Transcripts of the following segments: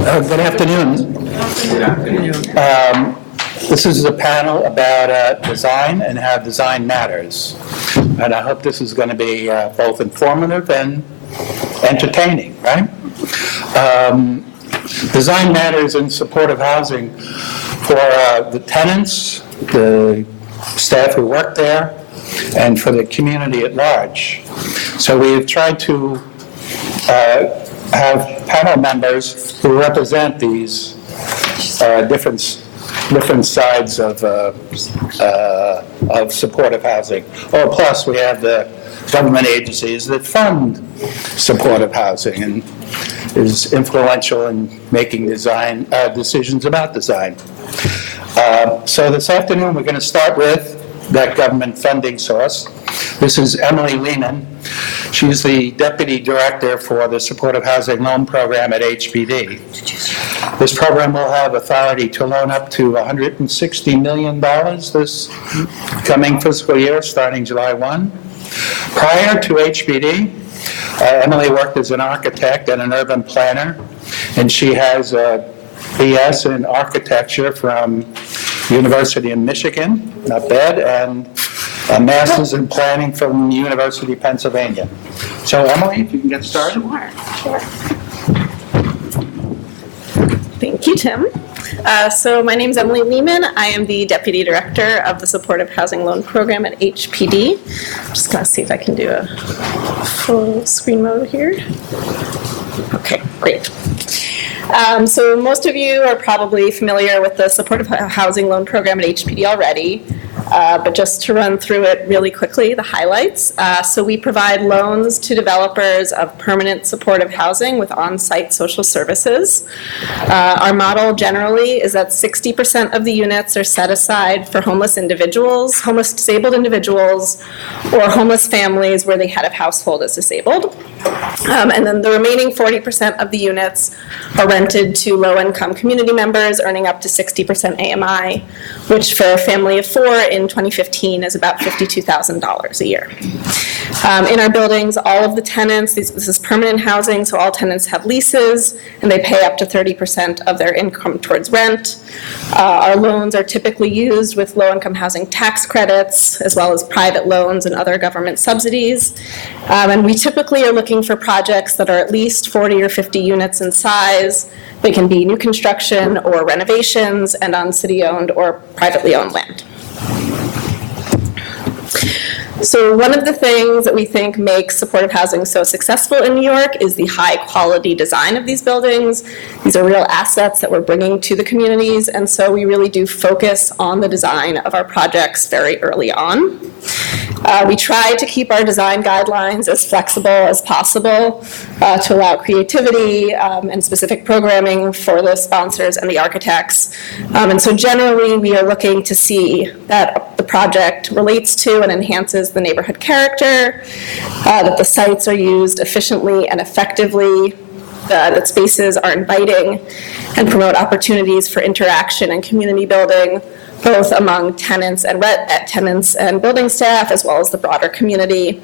Good afternoon. This is a panel about design and how design matters. And I hope this is going to be both informative and entertaining, right? Design matters in supportive housing for the tenants, the staff who work there, and for the community at large. So we've tried to have panel members who represent these different sides of supportive housing. Oh, plus we have the government agencies that fund supportive housing and is influential in making design decisions about design. So this afternoon we're going to start with that government funding source. This is Emily Lehman. She's the Deputy Director for the Supportive Housing Loan Program at HPD. This program will have authority to loan up to $160 million this coming fiscal year, starting July 1. Prior to HPD, Emily worked as an architect and an urban planner, and she has a BS in architecture from University of Michigan, not bad, and a master's in planning from University of Pennsylvania. So Emily, if you can get started. Sure. Thank you, Tim. So my name is Emily Lehman. I am the Deputy Director of the Supportive Housing Loan Program at HPD. I'm just going to see if I can do a full screen mode here. Okay, great. So most of you are probably familiar with the Supportive Housing Loan Program at HPD already, but just to run through it really quickly, the highlights. So we provide loans to developers of permanent supportive housing with on-site social services. Our model generally is that 60% of the units are set aside for homeless individuals, homeless disabled individuals, or homeless families where the head of household is disabled. And then the remaining 40% of the units are rented to low-income community members earning up to 60% AMI, which for a family of 4 in 2015 is about $52,000 a year. In our buildings, all of the tenants, this is permanent housing, so all tenants have leases, and they pay up to 30% of their income towards rent. Our loans are typically used with low-income housing tax credits, as well as private loans and other government subsidies. And we typically are looking for projects that are at least 40 or 50 units in size. They can be new construction or renovations and on city-owned or privately owned land. So one of the things that we think makes supportive housing so successful in New York is the high quality design of these buildings. These are real assets that we're bringing to the communities, and so we really do focus on the design of our projects very early on. We try to keep our design guidelines as flexible as possible to allow creativity and specific programming for the sponsors and the architects. And so generally, we are looking to see that the project relates to and enhances the neighborhood character, that the sites are used efficiently and effectively, that spaces are inviting and promote opportunities for interaction and community building, both among tenants and building staff, as well as the broader community.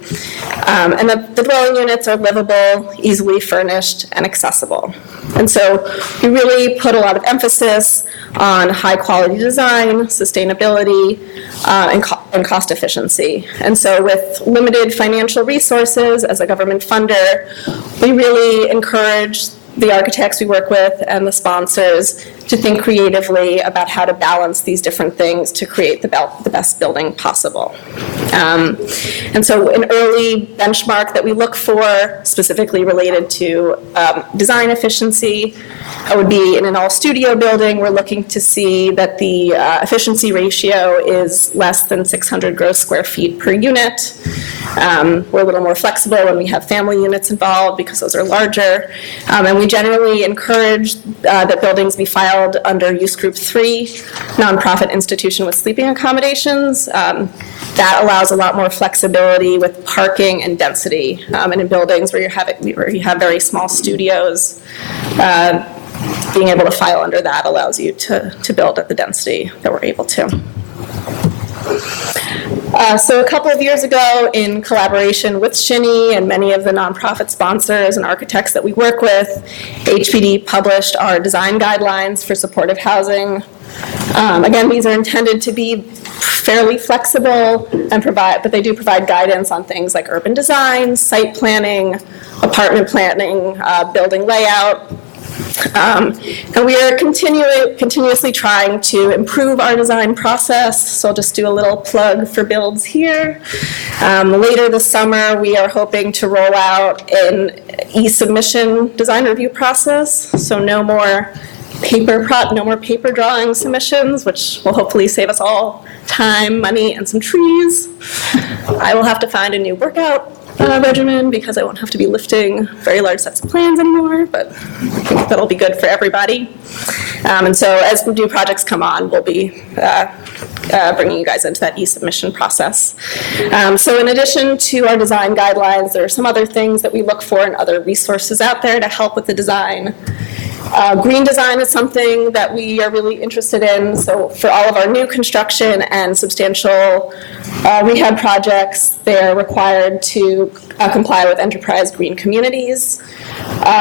And the dwelling units are livable, easily furnished, and accessible. And so we really put a lot of emphasis on high quality design, sustainability, and cost efficiency. And so with limited financial resources as a government funder, we really encourage the architects we work with and the sponsors to think creatively about how to balance these different things to create the best building possible. And so an early benchmark that we look for, specifically related to design efficiency, would be in an all-studio building. We're looking to see that the efficiency ratio is less than 600 gross square feet per unit. We're a little more flexible when we have family units involved because those are larger. And we generally encourage that buildings be filed under Use Group 3, nonprofit institution with sleeping accommodations. That allows a lot more flexibility with parking and density. And in buildings where you have very small studios, being able to file under that allows you to build at the density that we're able to. So a couple of years ago, in collaboration with Shinny and many of the nonprofit sponsors and architects that we work with, HPD published our design guidelines for supportive housing. Again, these are intended to be fairly flexible and but they do provide guidance on things like urban design, site planning, apartment planning, building layout. And we are continuously trying to improve our design process, so I'll just do a little plug for builds here. Later this summer, we are hoping to roll out an e-submission design review process, so no more paper drawing submissions, which will hopefully save us all time, money, and some trees. I will have to find a new workout regimen because I won't have to be lifting very large sets of plans anymore, but I think that'll be good for everybody. And so as new projects come on, we'll be bringing you guys into that e-submission process. So in addition to our design guidelines, there are some other things that we look for and other resources out there to help with the design. Green design is something that we are really interested in. So for all of our new construction and substantial rehab projects, they're required to comply with Enterprise Green Communities.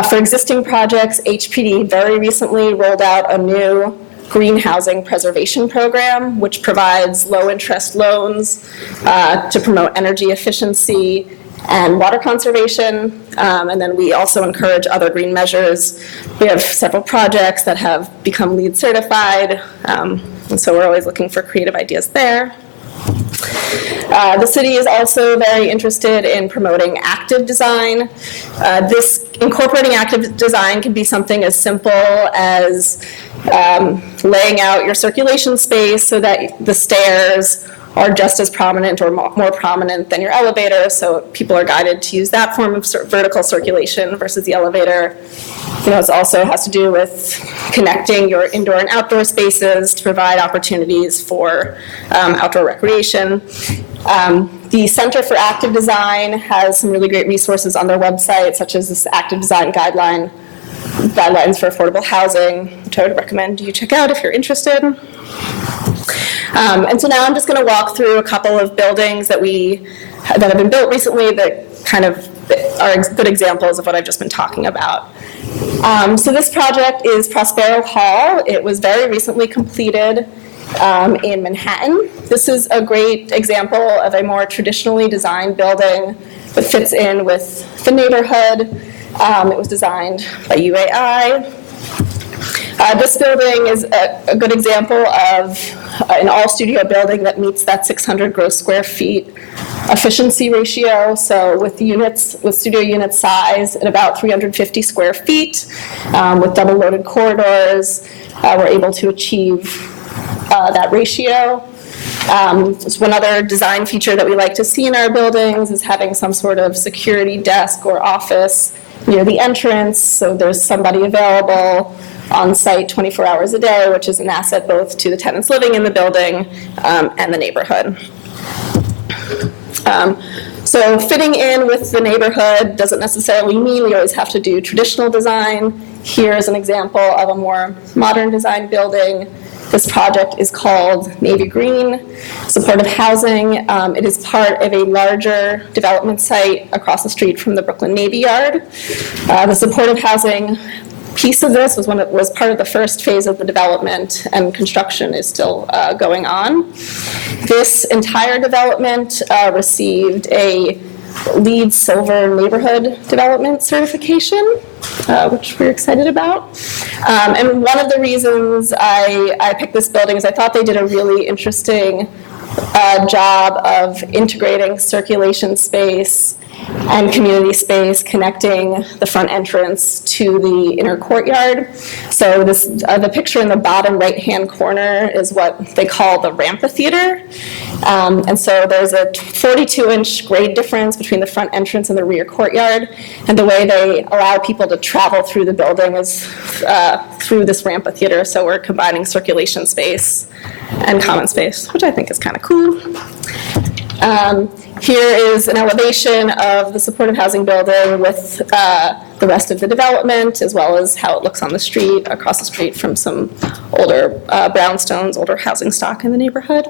For existing projects, HPD very recently rolled out a new green housing preservation program, which provides low-interest loans to promote energy efficiency and water conservation, and then we also encourage other green measures. We have several projects that have become LEED certified, and so we're always looking for creative ideas there. The city is also very interested in promoting active design. Incorporating active design can be something as simple as laying out your circulation space so that the stairs are just as prominent or more prominent than your elevator, so people are guided to use that form of vertical circulation versus the elevator. It also has to do with connecting your indoor and outdoor spaces to provide opportunities for outdoor recreation. The Center for Active Design has some really great resources on their website, such as this Active Design Guidelines for Affordable Housing, which I would recommend you check out if you're interested. And so now I'm just going to walk through a couple of buildings that have been built recently that kind of are good examples of what I've just been talking about. So this project is Prospero Hall. It was very recently completed in Manhattan. This is a great example of a more traditionally designed building that fits in with the neighborhood. It was designed by UAI. This building is a good example of an all-studio building that meets that 600 gross square feet efficiency ratio. So with studio unit size at about 350 square feet, with double-loaded corridors, we're able to achieve that ratio. So one other design feature that we like to see in our buildings is having some sort of security desk or office near the entrance, so there's somebody available on site 24 hours a day, which is an asset both to the tenants living in the building and the neighborhood. So fitting in with the neighborhood doesn't necessarily mean we always have to do traditional design. Here's an example of a more modern design building. This project is called Navy Green Supportive Housing. It is part of a larger development site across the street from the Brooklyn Navy Yard. The supportive housing piece of this was part of the first phase of the development, and construction is still going on. This entire development received a LEED Silver Neighborhood Development certification, which we're excited about. And one of the reasons I picked this building is I thought they did a really interesting job of integrating circulation space and community space, connecting the front entrance to the inner courtyard. So this, the picture in the bottom right-hand corner is what they call the Rampatheater. And so there's a 42-inch grade difference between the front entrance and the rear courtyard. And the way they allow people to travel through the building is through this Rampatheater. So we're combining circulation space and common space, which I think is kind of cool. Here is an elevation of the supportive housing building with the rest of the development, as well as how it looks on the street, across the street from some older brownstones, older housing stock in the neighborhood.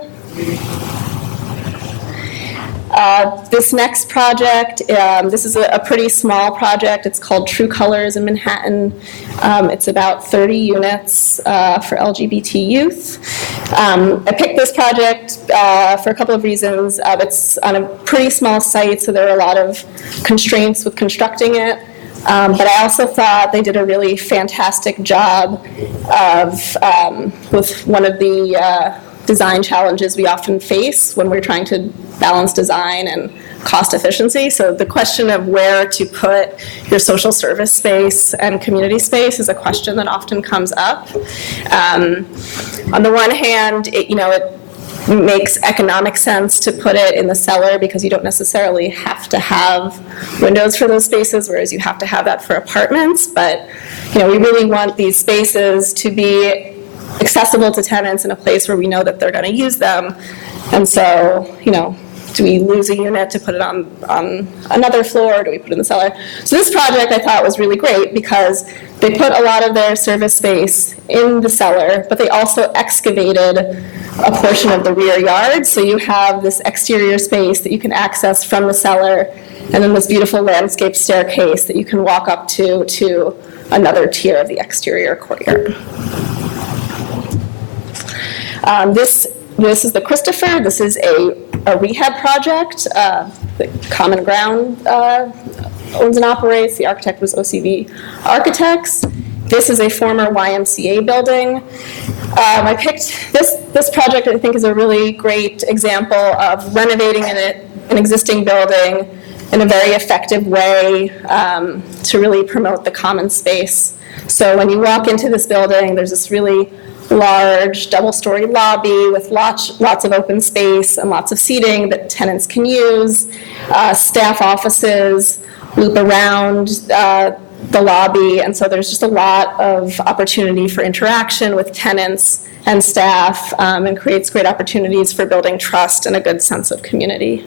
This next project, this is a pretty small project. It's called True Colors in Manhattan. It's about 30 units for LGBT youth. I picked this project for a couple of reasons. It's on a pretty small site, so there are a lot of constraints with constructing it. But I also thought they did a really fantastic job of, with one of the design challenges we often face when we're trying to balance design and cost efficiency. So the question of where to put your social service space and community space is a question that often comes up. On the one hand, it makes economic sense to put it in the cellar because you don't necessarily have to have windows for those spaces, whereas you have to have that for apartments. But we really want these spaces to be accessible to tenants in a place where we know that they're going to use them. And so, do we lose a unit to put it on another floor? Do we put it in the cellar? So this project I thought was really great because they put a lot of their service space in the cellar, but they also excavated a portion of the rear yard. So you have this exterior space that you can access from the cellar, and then this beautiful landscape staircase that you can walk up to another tier of the exterior courtyard. This is the Christopher. This is a rehab project that Common Ground owns and operates. The architect was OCV Architects. This is a former YMCA building. I picked this project, I think, is a really great example of renovating an existing building in a very effective way to really promote the common space. So when you walk into this building, there's this really large double-story lobby with lots of open space and lots of seating that tenants can use. Staff offices loop around the lobby, and so there's just a lot of opportunity for interaction with tenants and staff, and creates great opportunities for building trust and a good sense of community.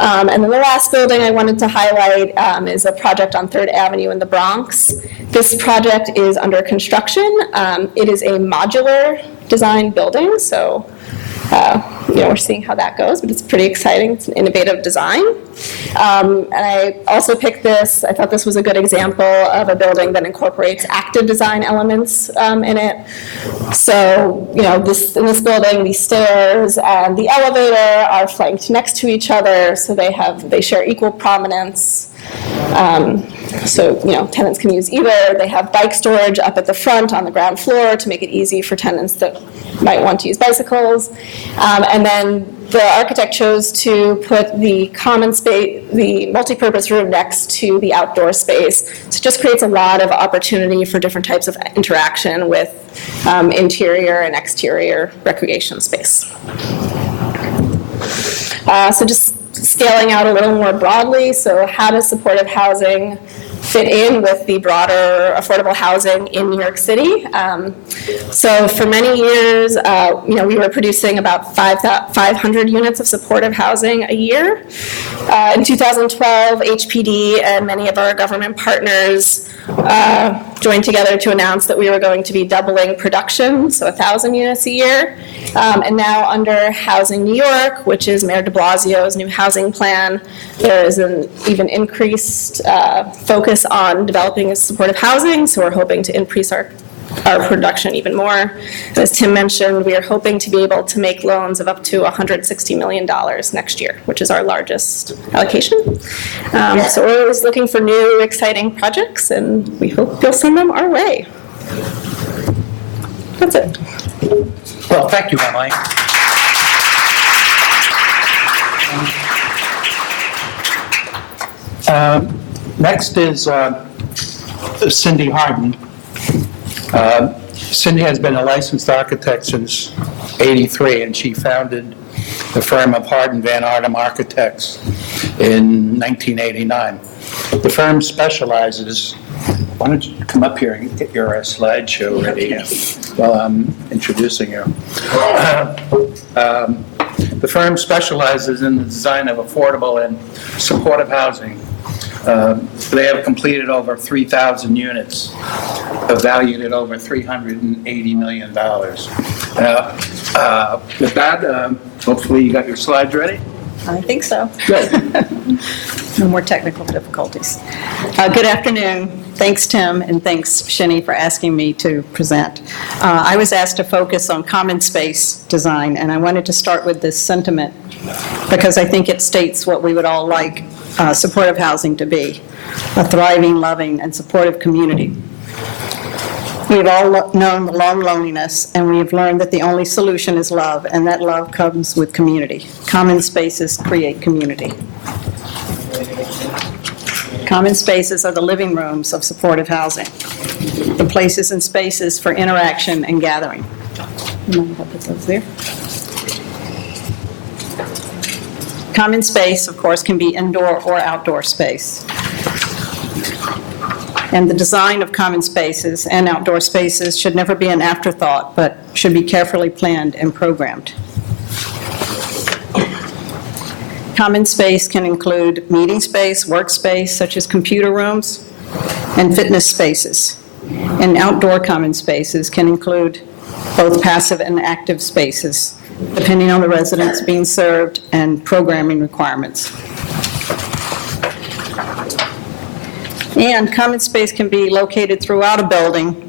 And then the last building I wanted to highlight is a project on 3rd Avenue in the Bronx. This project is under construction. It is a modular design building, so we're seeing how that goes, but it's pretty exciting. It's an innovative design. And I also picked this. I thought this was a good example of a building that incorporates active design elements in it. So, in this building, the stairs and the elevator are flanked next to each other, so they share equal prominence. So, tenants can use either. They have bike storage up at the front on the ground floor to make it easy for tenants that might want to use bicycles. And then the architect chose to put the common space, the multipurpose room next to the outdoor space. So it just creates a lot of opportunity for different types of interaction with interior and exterior recreation space. So just scaling out a little more broadly, so how does supportive housing fit in with the broader affordable housing in New York City? So for many years, we were producing about 500 units of supportive housing a year. In 2012, HPD and many of our government partners joined together to announce that we were going to be doubling production, so 1,000 units a year. And now under Housing New York, which is Mayor de Blasio's new housing plan, there is an even increased focus on developing supportive housing, so we're hoping to increase our production even more. As Tim mentioned, we are hoping to be able to make loans of up to $160 million next year, which is our largest allocation. So we're always looking for new, exciting projects, and we hope you'll send them our way. That's it. Well, thank you, Emily. Next is Cindy Harden. Cindy has been a licensed architect since '83, and she founded the firm of Harden Van Arnam Architects in 1989. The firm specializes, why don't you come up here and get your slideshow ready while I'm introducing you. The firm specializes in the design of affordable and supportive housing. They have completed over 3,000 units, valued at over $380 million. With that, hopefully you got your slides ready. I think so. Good. No more technical difficulties. Good afternoon. Thanks, Tim, and thanks, Shinny, for asking me to present. I was asked to focus on common space design, and I wanted to start with this sentiment because I think it states what we would all like supportive housing to be: a thriving, loving, and supportive community. We've all known the long loneliness, and we have learned that the only solution is love, and that love comes with community. Common spaces create community. Common spaces are the living rooms of supportive housing, the places and spaces for interaction and gathering. I'll put those there. Common space, of course, can be indoor or outdoor space. And the design of common spaces and outdoor spaces should never be an afterthought, but should be carefully planned and programmed. Common space can include meeting space, workspace, such as computer rooms, and fitness spaces. And outdoor common spaces can include both passive and active spaces, depending on the residents being served and programming requirements. And common space can be located throughout a building,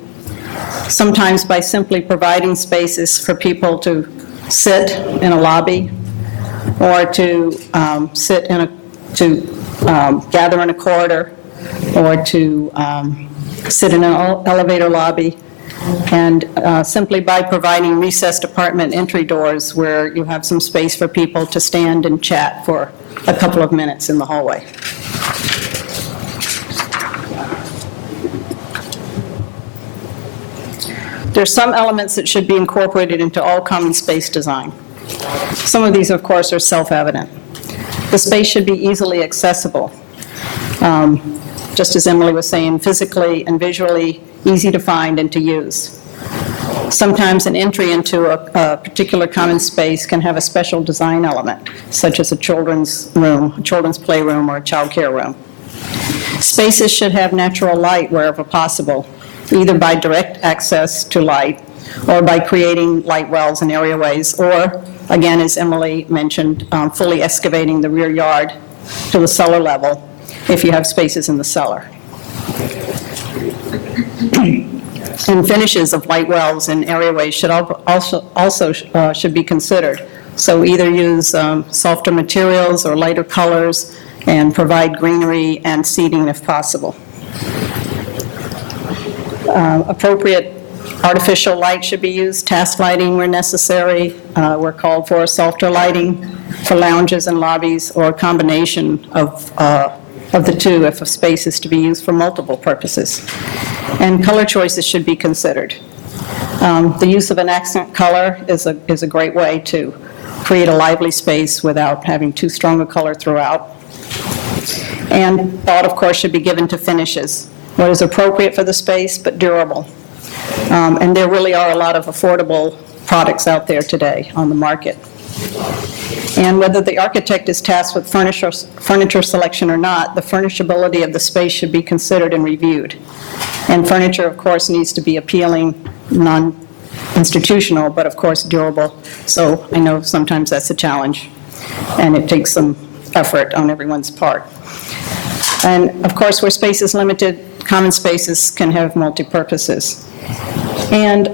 sometimes by simply providing spaces for people to sit in a lobby or to gather in a corridor or to sit in an elevator lobby, and simply by providing recessed apartment entry doors where you have some space for people to stand and chat for a couple of minutes in the hallway. There are some elements that should be incorporated into all common space design. Some of these, of course, are self-evident. The space should be easily accessible. Just as Emily was saying, physically and visually easy to find and to use. Sometimes an entry into a particular common space can have a special design element, such as a children's room, a children's playroom, or a child care room. Spaces should have natural light wherever possible, either by direct access to light or by creating light wells and areaways, or, again, as Emily mentioned, fully excavating the rear yard to the cellar level if you have spaces in the cellar. And finishes of light wells and areaways should also should be considered. So either use softer materials or lighter colors and provide greenery and seating if possible. Appropriate artificial light should be used, task lighting where necessary. We're called for softer lighting for lounges and lobbies, or a combination of the two if a space is to be used for multiple purposes. And color choices should be considered. The use of an accent color is a great way to create a lively space without having too strong a color throughout. And thought, of course, should be given to finishes. What is appropriate for the space, but durable. And there really are a lot of affordable products out there today on the market. And whether the architect is tasked with furniture selection or not, the furnishability of the space should be considered and reviewed. And furniture, of course, needs to be appealing, non-institutional, but of course durable. So I know sometimes that's a challenge, and it takes some effort on everyone's part. And of course, where space is limited, common spaces can have multi-purposes. And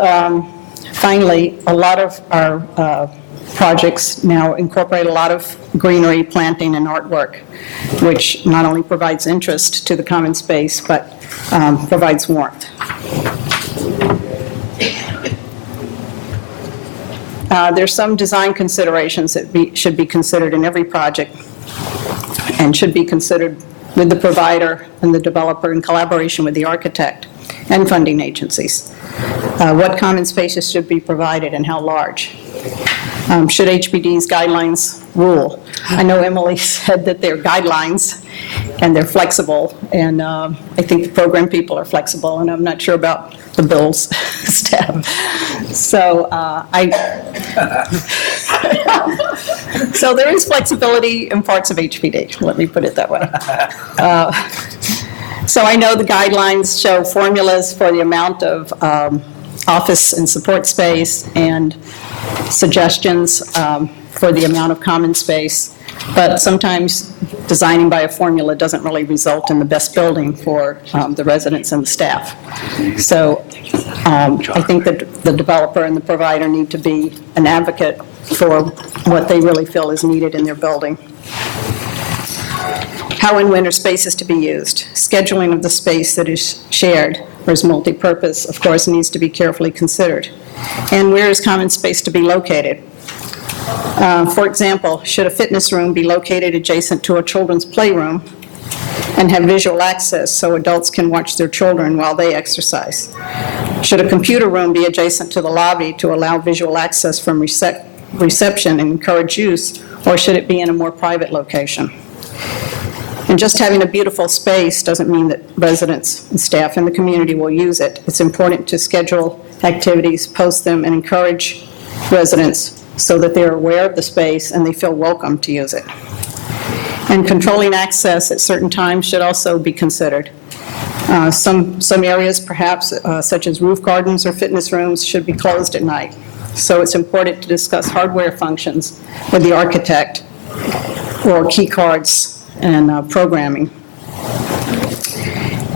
finally, a lot of our projects now incorporate a lot of greenery, planting, and artwork, which not only provides interest to the common space, but provides warmth. There's some design considerations that should be considered in every project and should be considered with the provider and the developer in collaboration with the architect and funding agencies. What common spaces should be provided and how large? Should HPD's guidelines rule? I know Emily said that they're guidelines and they're flexible, and I think the program people are flexible, and I'm not sure about the Bill's staff. So so there is flexibility in parts of HPD, let me put it that way. So I know the guidelines show formulas for the amount of office and support space and suggestions for the amount of common space. but sometimes designing by a formula doesn't really result in the best building for the residents and the staff. So I think that the developer and the provider need to be an advocate for what they really feel is needed in their building. How and when are spaces to be used? Scheduling of the space that is shared or is multi-purpose, of course, needs to be carefully considered. And where is common space to be located? For example, should a fitness room be located adjacent to a children's playroom and have visual access so adults can watch their children while they exercise? Should a computer room be adjacent to the lobby to allow visual access from reception and encourage use, or should it be in a more private location? And just having a beautiful space doesn't mean that residents and staff in the community will use it. It's important to schedule activities, post them, and encourage residents so that they're aware of the space and they feel welcome to use it. And controlling access at certain times should also be considered. Some areas, perhaps, such as roof gardens or fitness rooms, should be closed at night. So it's important to discuss hardware functions with the architect or key cards and programming.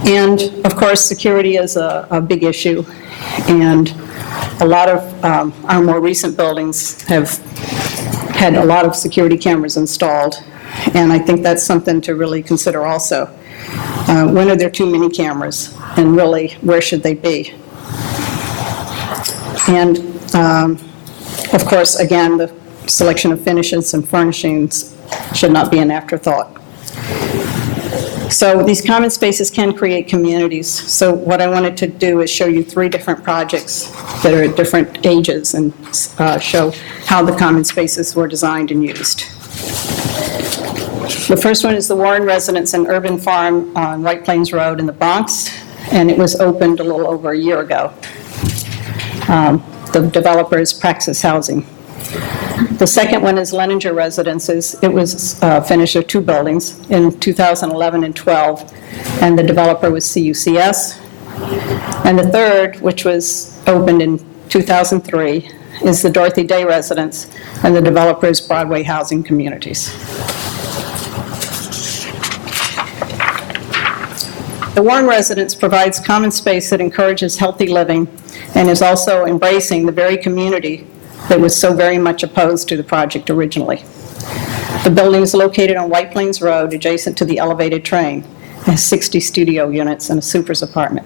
And, of course, security is a big issue, and a lot of our more recent buildings have had a lot of security cameras installed, and I think that's something to really consider also. When are there too many cameras, and really, where should they be? And, of course, again, the selection of finishes and furnishings should not be an afterthought. So these common spaces can create communities. So what I wanted to do is show you 3 different projects that are at different ages and show how the common spaces were designed and used. The first one is the Warren Residence and Urban Farm on White Plains Road in the Bronx, and it was opened a little over a year ago. The developer is Praxis Housing. The second one is Leninger Residences. It was finished with 2 buildings in 2011 and 12, and the developer was CUCS. And the third, which was opened in 2003, is the Dorothy Day Residence, and the developer is Broadway Housing Communities. The Warren Residence provides common space that encourages healthy living and is also embracing the very community that was so very much opposed to the project originally. The building is located on White Plains Road, adjacent to the elevated train. It has 60 studio units and a super's apartment.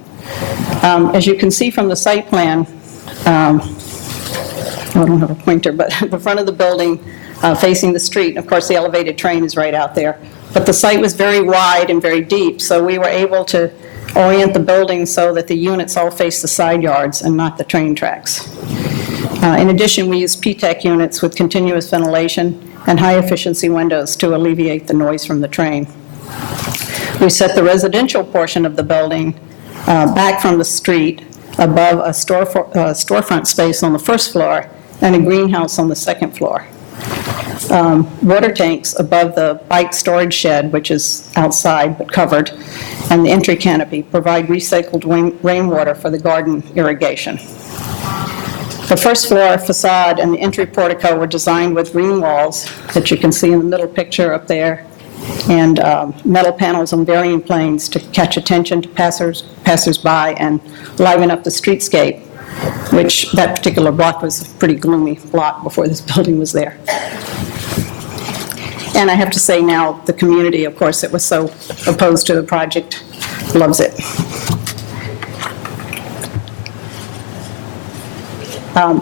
As you can see from the site plan, I don't have a pointer, but the front of the building facing the street, and of course the elevated train is right out there. But the site was very wide and very deep, so we were able to orient the building so that the units all face the side yards and not the train tracks. In addition, we use PTEC units with continuous ventilation and high-efficiency windows to alleviate the noise from the train. We set the residential portion of the building back from the street above a storefront space on the first floor and a greenhouse on the second floor. Water tanks above the bike storage shed, which is outside but covered, and the entry canopy provide recycled rainwater for the garden irrigation. The first floor facade and the entry portico were designed with green walls that you can see in the middle picture up there, and metal panels on varying planes to catch attention to passers-by and liven up the streetscape, which that particular block was a pretty gloomy block before this building was there. And I have to say now, the community, of course, that was so opposed to the project loves it.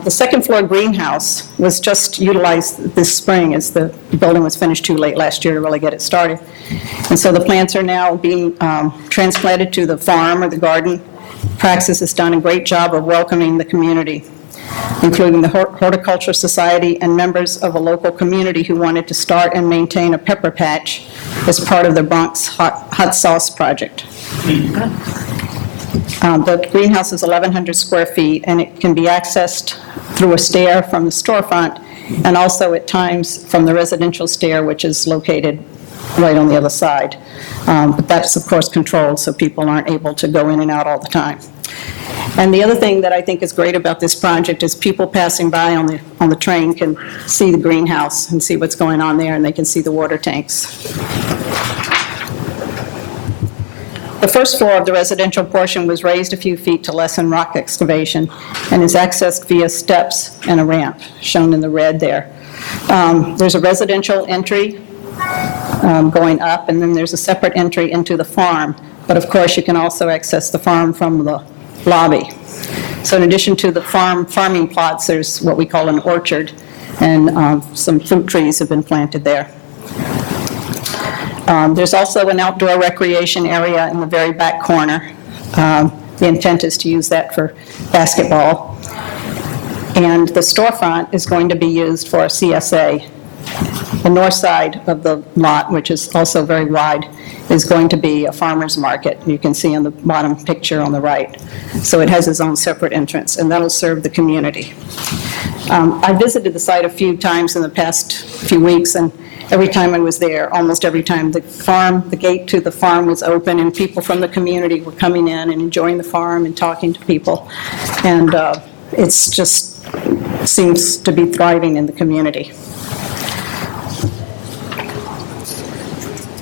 The second floor greenhouse was just utilized this spring as the building was finished too late last year to really get it started. And so the plants are now being transplanted to the farm or the garden. Praxis has done a great job of welcoming the community, including the Horticulture Society and members of a local community who wanted to start and maintain a pepper patch as part of the Bronx Hot Sauce Project. The greenhouse is 1,100 square feet, and it can be accessed through a stair from the storefront, and also at times from the residential stair, which is located right on the other side. But that's, of course, controlled, so people aren't able to go in and out all the time. And the other thing that I think is great about this project is people passing by on the train can see the greenhouse and see what's going on there, and they can see the water tanks. The first floor of the residential portion was raised a few feet to lessen rock excavation and is accessed via steps and a ramp, shown in the red there. There's a residential entry going up, and then there's a separate entry into the farm. But of course, you can also access the farm from the lobby. So in addition to the farming plots, there's what we call an orchard, and some fruit trees have been planted there. There's also an outdoor recreation area in the very back corner. The intent is to use that for basketball. And the storefront is going to be used for a CSA. The north side of the lot, which is also very wide, is going to be a farmer's market. You can see in the bottom picture on the right. So it has its own separate entrance, and that'll serve the community. I visited the site a few times in the past few weeks, and every time I was there, almost every time, the gate to the farm was open, and people from the community were coming in and enjoying the farm and talking to people. And it's just seems to be thriving in the community.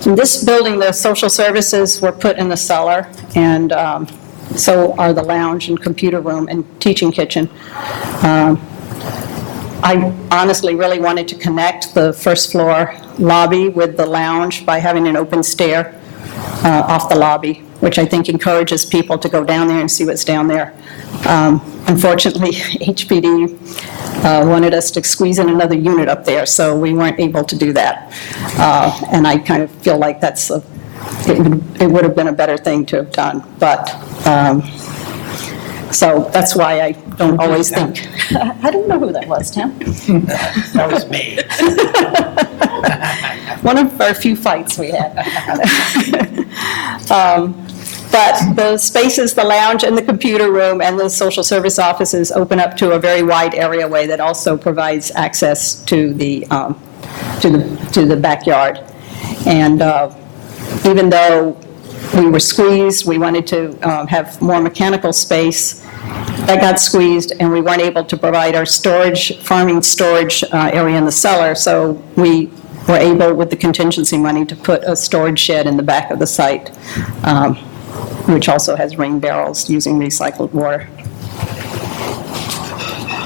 In this building, the social services were put in the cellar, and so are the lounge and computer room and teaching kitchen. I honestly really wanted to connect the first floor lobby with the lounge by having an open stair off the lobby, which I think encourages people to go down there and see what's down there. Unfortunately, HPD wanted us to squeeze in another unit up there, so we weren't able to do that. And I kind of feel like it would have been a better thing to have done. But so that's why I don't always think. I don't know who that was, Tim. That was me. One of our few fights we had. But the spaces, the lounge and the computer room and the social service offices open up to a very wide areaway that also provides access to the backyard. And even though we were squeezed, we wanted to have more mechanical space. That got squeezed, and we weren't able to provide our farming storage area in the cellar, so we were able, with the contingency money, to put a storage shed in the back of the site, which also has rain barrels using recycled water.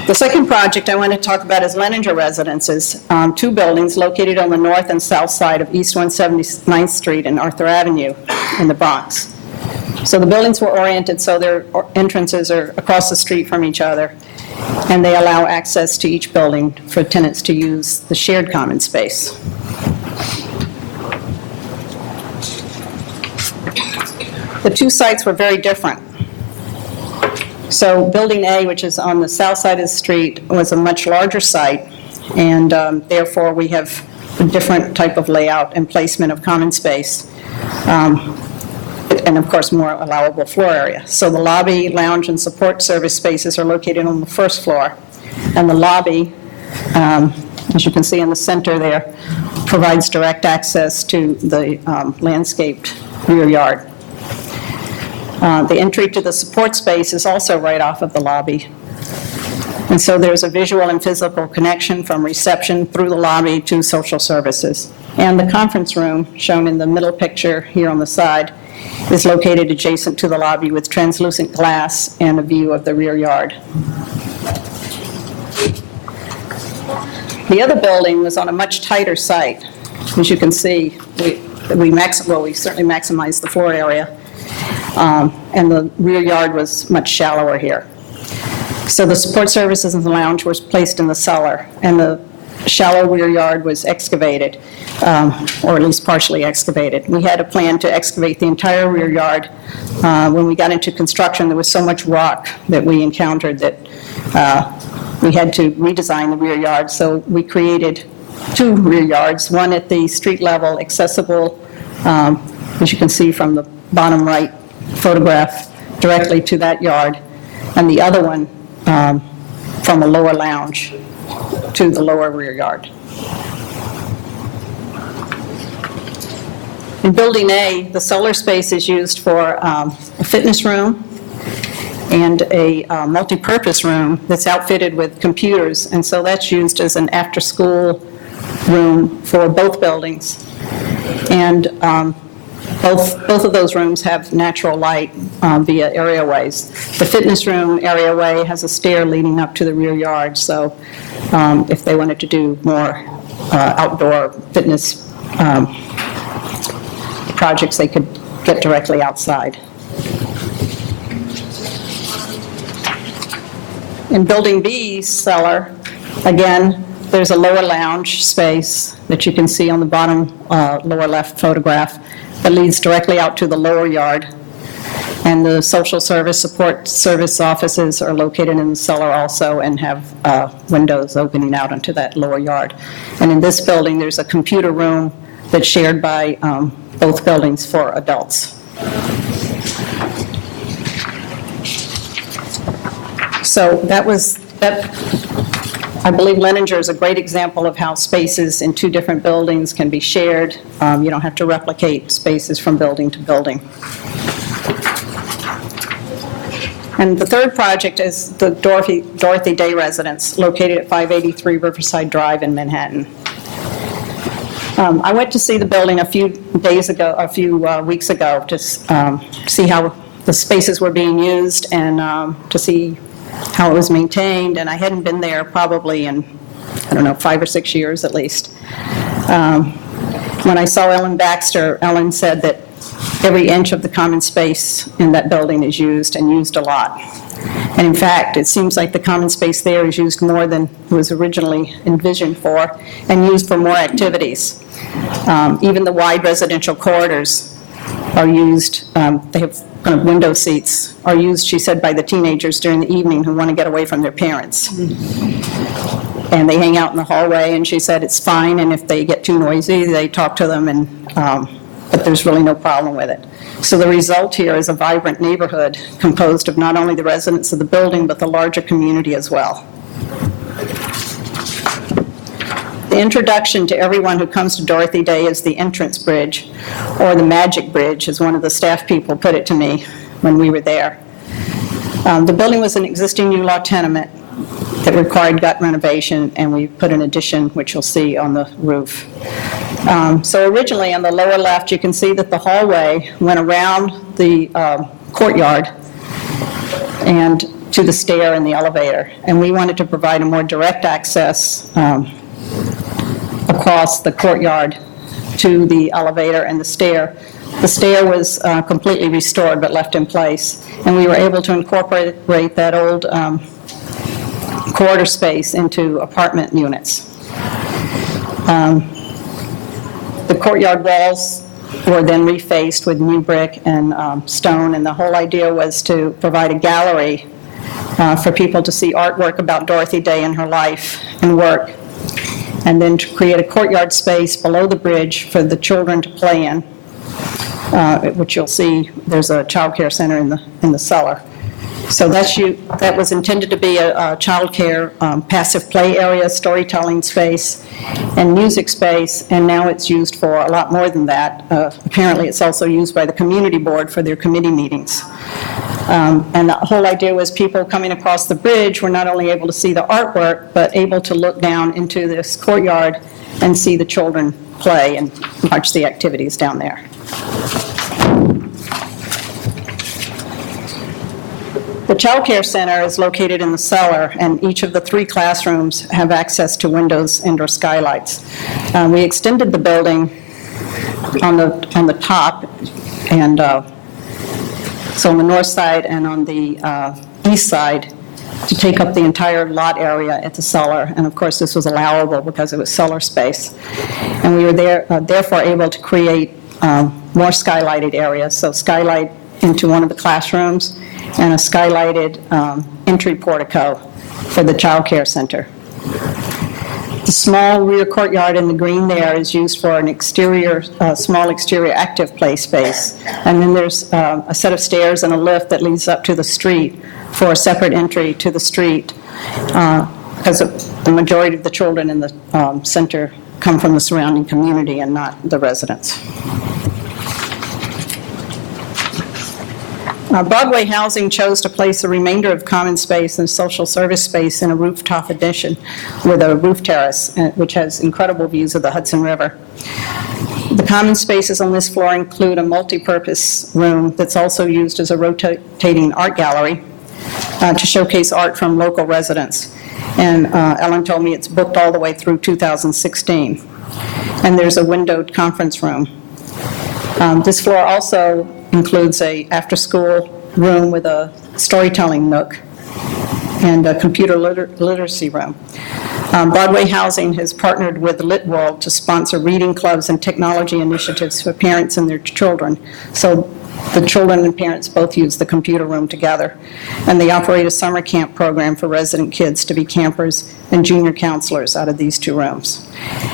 The second project I want to talk about is Leninger Residences, two buildings located on the north and south side of East 179th Street and Arthur Avenue in the Bronx. So the buildings were oriented so their entrances are across the street from each other, and they allow access to each building for tenants to use the shared common space. The two sites were very different. So Building A, which is on the south side of the street, was a much larger site, and therefore we have a different type of layout and placement of common space, and of course more allowable floor area. So the lobby, lounge, and support service spaces are located on the first floor, and the lobby, as you can see in the center there, provides direct access to the landscaped rear yard. The entry to the support space is also right off of the lobby. And so there's a visual and physical connection from reception through the lobby to social services. And the conference room, shown in the middle picture here on the side, is located adjacent to the lobby with translucent glass and a view of the rear yard. The other building was on a much tighter site. As you can see, we certainly maximized the floor area. And the rear yard was much shallower here. So the support services and the lounge was placed in the cellar, and the shallow rear yard was excavated, or at least partially excavated. We had a plan to excavate the entire rear yard. When we got into construction, there was so much rock that we encountered that we had to redesign the rear yard. So we created two rear yards, one at the street level, accessible, as you can see from the bottom right photograph, directly to that yard, and the other one from a lower lounge to the lower rear yard. In Building A, the cellar space is used for a fitness room and a multi-purpose room that's outfitted with computers, and so that's used as an after-school room for both buildings. And both of those rooms have natural light via areaways. The fitness room areaway has a stair leading up to the rear yard, so if they wanted to do more outdoor fitness projects, they could get directly outside. In Building B's cellar, again, there's a lower lounge space that you can see on the bottom lower left photograph that leads directly out to the lower yard. And the social service support service offices are located in the cellar also and have windows opening out onto that lower yard. And in this building, there's a computer room that's shared by both buildings for adults. So that, I believe Leninger is a great example of how spaces in two different buildings can be shared. You don't have to replicate spaces from building to building. And the third project is the Dorothy Day Residence, located at 583 Riverside Drive in Manhattan. I went to see the building a few weeks ago to see how the spaces were being used and to see how it was maintained, and I hadn't been there probably in, 5 or 6 years at least. When I saw Ellen Baxter, Ellen said that every inch of the common space in that building is used, and used a lot. And in fact, it seems like the common space there is used more than it was originally envisioned for, and used for more activities. Even the wide residential corridors are used, they have kind of window seats, are used, she said, by the teenagers during the evening who want to get away from their parents. And they hang out in the hallway, and she said it's fine, and if they get too noisy, they talk to them, and but there's really no problem with it. So the result here is a vibrant neighborhood composed of not only the residents of the building, but the larger community as well. The introduction to everyone who comes to Dorothy Day is the entrance bridge, or the magic bridge, as one of the staff people put it to me when we were there. The building was an existing U-Law tenement that required gut renovation, and we put an addition, which you'll see on the roof. So originally, on the lower left, you can see that the hallway went around the courtyard and to the stair and the elevator. And we wanted to provide a more direct access across the courtyard to the elevator and the stair. The stair was completely restored but left in place, and we were able to incorporate that old corridor space into apartment units. The courtyard walls were then refaced with new brick and stone, and the whole idea was to provide a gallery for people to see artwork about Dorothy Day and her life and work, and then to create a courtyard space below the bridge for the children to play in, which you'll see there's a childcare center in the cellar. So that was intended to be a childcare passive play area, storytelling space, and music space, and now it's used for a lot more than that. Apparently it's also used by the community board for their committee meetings. And the whole idea was people coming across the bridge were not only able to see the artwork, but able to look down into this courtyard and see the children play and watch the activities down there. The Childcare Center is located in the cellar, and each of the 3 classrooms have access to windows and/or skylights. We extended the building on the top, and so on the north side and on the east side, to take up the entire lot area at the cellar. And of course, this was allowable because it was cellar space. And we were therefore able to create more skylighted areas. So skylight into one of the classrooms, and a skylighted entry portico for the Childcare Center. The small rear courtyard in the green there is used for an exterior, small exterior active play space. And then there's a set of stairs and a lift that leads up to the street for a separate entry to the street, because the majority of the children in the center come from the surrounding community and not the residents. Broadway Housing chose to place the remainder of common space and social service space in a rooftop addition with a roof terrace, which has incredible views of the Hudson River. The common spaces on this floor include a multi-purpose room that's also used as a rotating art gallery to showcase art from local residents. And Ellen told me it's booked all the way through 2016. And there's a windowed conference room. This floor also includes a after-school room with a storytelling nook and a computer literacy room. Broadway Housing has partnered with Lit World to sponsor reading clubs and technology initiatives for parents and their children. So the children and parents both use the computer room together. And they operate a summer camp program for resident kids to be campers and junior counselors out of these two rooms.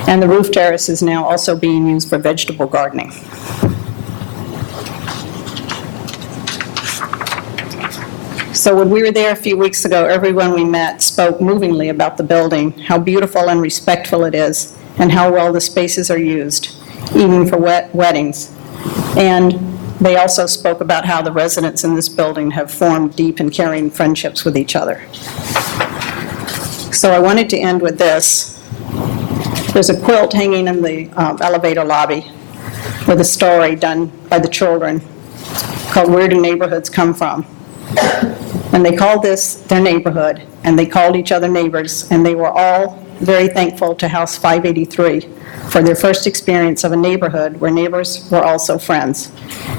And the roof terrace is now also being used for vegetable gardening. So when we were there a few weeks ago, everyone we met spoke movingly about the building, how beautiful and respectful it is, and how well the spaces are used, even for weddings. And they also spoke about how the residents in this building have formed deep and caring friendships with each other. So I wanted to end with this. There's a quilt hanging in the elevator lobby with a story done by the children called "Where Do Neighborhoods Come From?" And they called this their neighborhood, and they called each other neighbors, and they were all very thankful to House 583 for their first experience of a neighborhood where neighbors were also friends.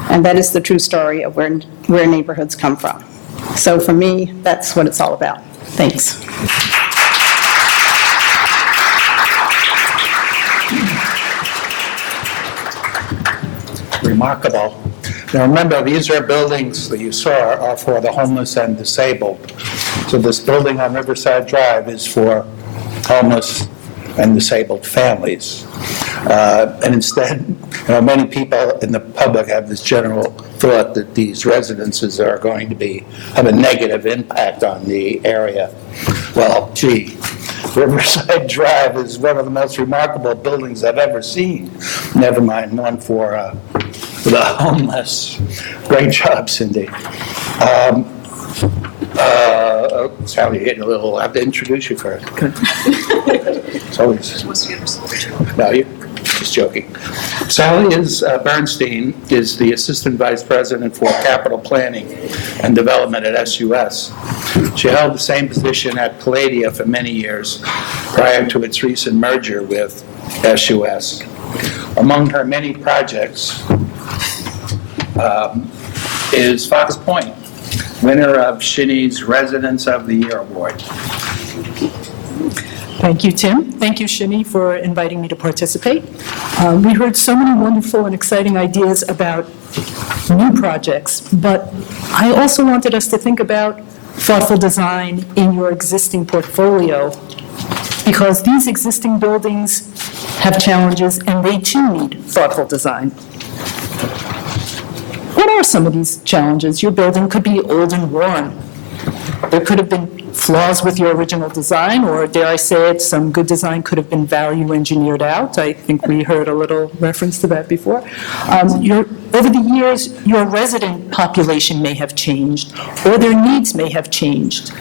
And that is the true story of where neighborhoods come from. So for me, that's what it's all about. Thanks. Remarkable. Now remember, these are buildings that you saw are for the homeless and disabled. So this building on Riverside Drive is for homeless and disabled families. And instead, many people in the public have this general thought that these residences are going to have a negative impact on the area. Well, gee, Riverside Drive is one of the most remarkable buildings I've ever seen. Never mind one for the homeless. Great job, Cindy. Sally, you're getting a little, I have to introduce you first. It's always, no, you're just joking. Sally Bernstein is the Assistant Vice President for Capital Planning and Development at SUS. She held the same position at Palladia for many years prior to its recent merger with SUS. Among her many projects is Fox Point, winner of Shinny's Residents of the Year Award. Thank you, Tim. Thank you, Shinny, for inviting me to participate. We heard so many wonderful and exciting ideas about new projects, but I also wanted us to think about thoughtful design in your existing portfolio, because these existing buildings have challenges and they too need thoughtful design. What are some of these challenges? Your building could be old and worn. There could have been flaws with your original design, or dare I say it, some good design could have been value engineered out. I think we heard a little reference to that before. Over the years, your resident population may have changed, or their needs may have changed.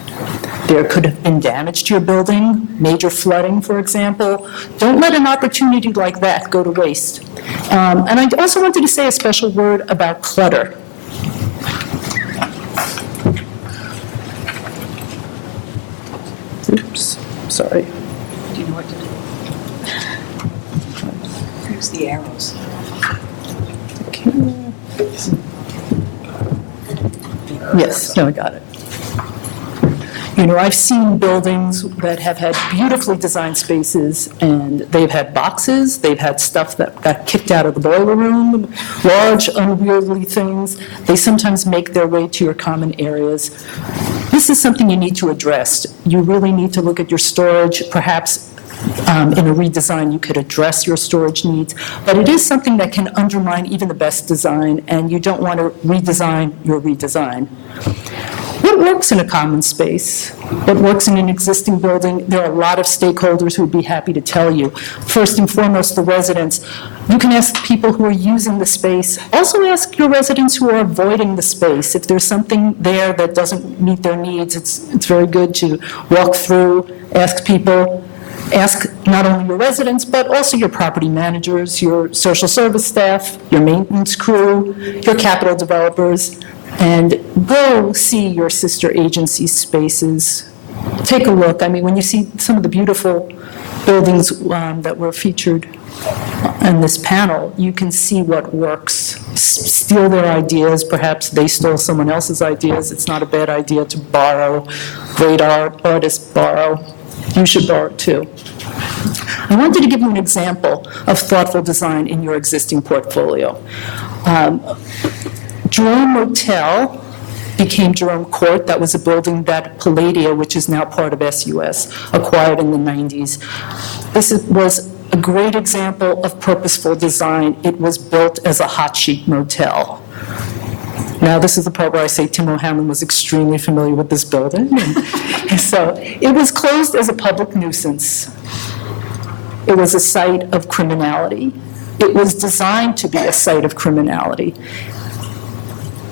There could have been damage to your building, major flooding, for example. Don't let an opportunity like that go to waste. And I also wanted to say a special word about clutter. Oops, sorry. Do you know what to do? Use the arrows. Yes, no, I got it. I've seen buildings that have had beautifully designed spaces, and they've had boxes, they've had stuff that got kicked out of the boiler room, large, unwieldy things. They sometimes make their way to your common areas. This is something you need to address. You really need to look at your storage. Perhaps in a redesign, you could address your storage needs, but it is something that can undermine even the best design, and you don't want to redesign your redesign. What works in a common space? What works in an existing building? There are a lot of stakeholders who would be happy to tell you. First and foremost, the residents. You can ask people who are using the space. Also ask your residents who are avoiding the space. If there's something there that doesn't meet their needs, it's very good to walk through, ask people, ask not only your residents, but also your property managers, your social service staff, your maintenance crew, your capital developers, and go see your sister agency spaces. Take a look. I mean, when you see some of the beautiful buildings that were featured in this panel, you can see what works. Steal their ideas. Perhaps they stole someone else's ideas. It's not a bad idea to borrow. Great artists borrow. You should borrow too. I wanted to give you an example of thoughtful design in your existing portfolio. Durham Motel became Durham Court. That was a building that Palladia, which is now part of SUS, acquired in the 90s. This was a great example of purposeful design. It was built as a hot sheet motel. Now, this is the part where I say Tim O'Hanlon was extremely familiar with this building. And so it was closed as a public nuisance. It was a site of criminality. It was designed to be a site of criminality.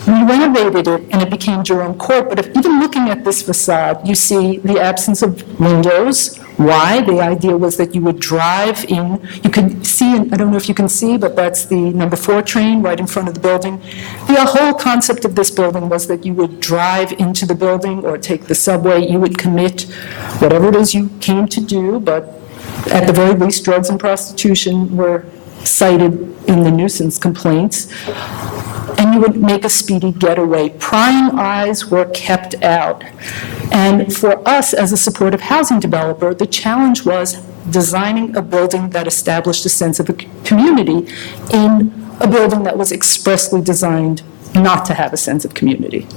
We renovated it, and it became Durham Court, but even looking at this facade, you see the absence of windows. Why? The idea was that you would drive in. You can see, I don't know if you can see, but that's the number 4 train right in front of the building. The whole concept of this building was that you would drive into the building or take the subway. You would commit whatever it is you came to do, but at the very least, drugs and prostitution were cited in the nuisance complaints. And you would make a speedy getaway. Prying eyes were kept out. And for us, as a supportive housing developer, the challenge was designing a building that established a sense of a community in a building that was expressly designed not to have a sense of community.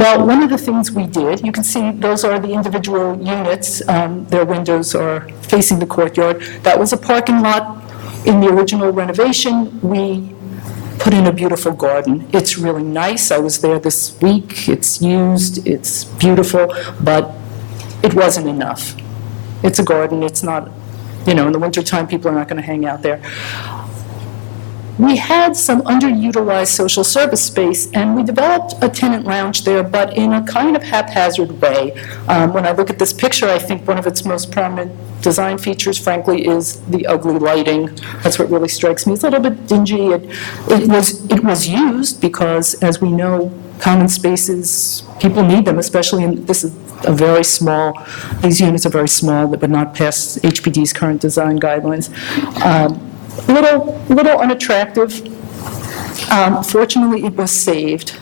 Well, one of the things we did, you can see those are the individual units. Their windows are facing the courtyard. That was a parking lot. In the original renovation, we put in a beautiful garden. It's really nice. I was there this week. It's used, it's beautiful, but it wasn't enough. It's a garden. It's not, in the wintertime, people are not going to hang out there. We had some underutilized social service space, and we developed a tenant lounge there, but in a kind of haphazard way. When I look at this picture, I think one of its most prominent design features, frankly, is the ugly lighting. That's what really strikes me. It's a little bit dingy. It was used because, as we know, common spaces, people need them, especially in, this is a very small, these units are very small, but not past HPD's current design guidelines. Little unattractive. Fortunately, it was saved.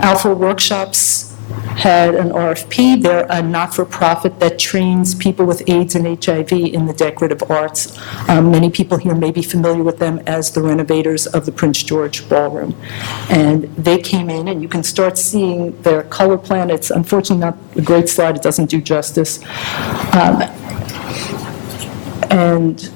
Alpha Workshops had an RFP. They're a not-for-profit that trains people with AIDS and HIV in the decorative arts. Many people here may be familiar with them as the renovators of the Prince George Ballroom. And they came in, and you can start seeing their color plan. It's unfortunately not a great slide. It doesn't do justice. And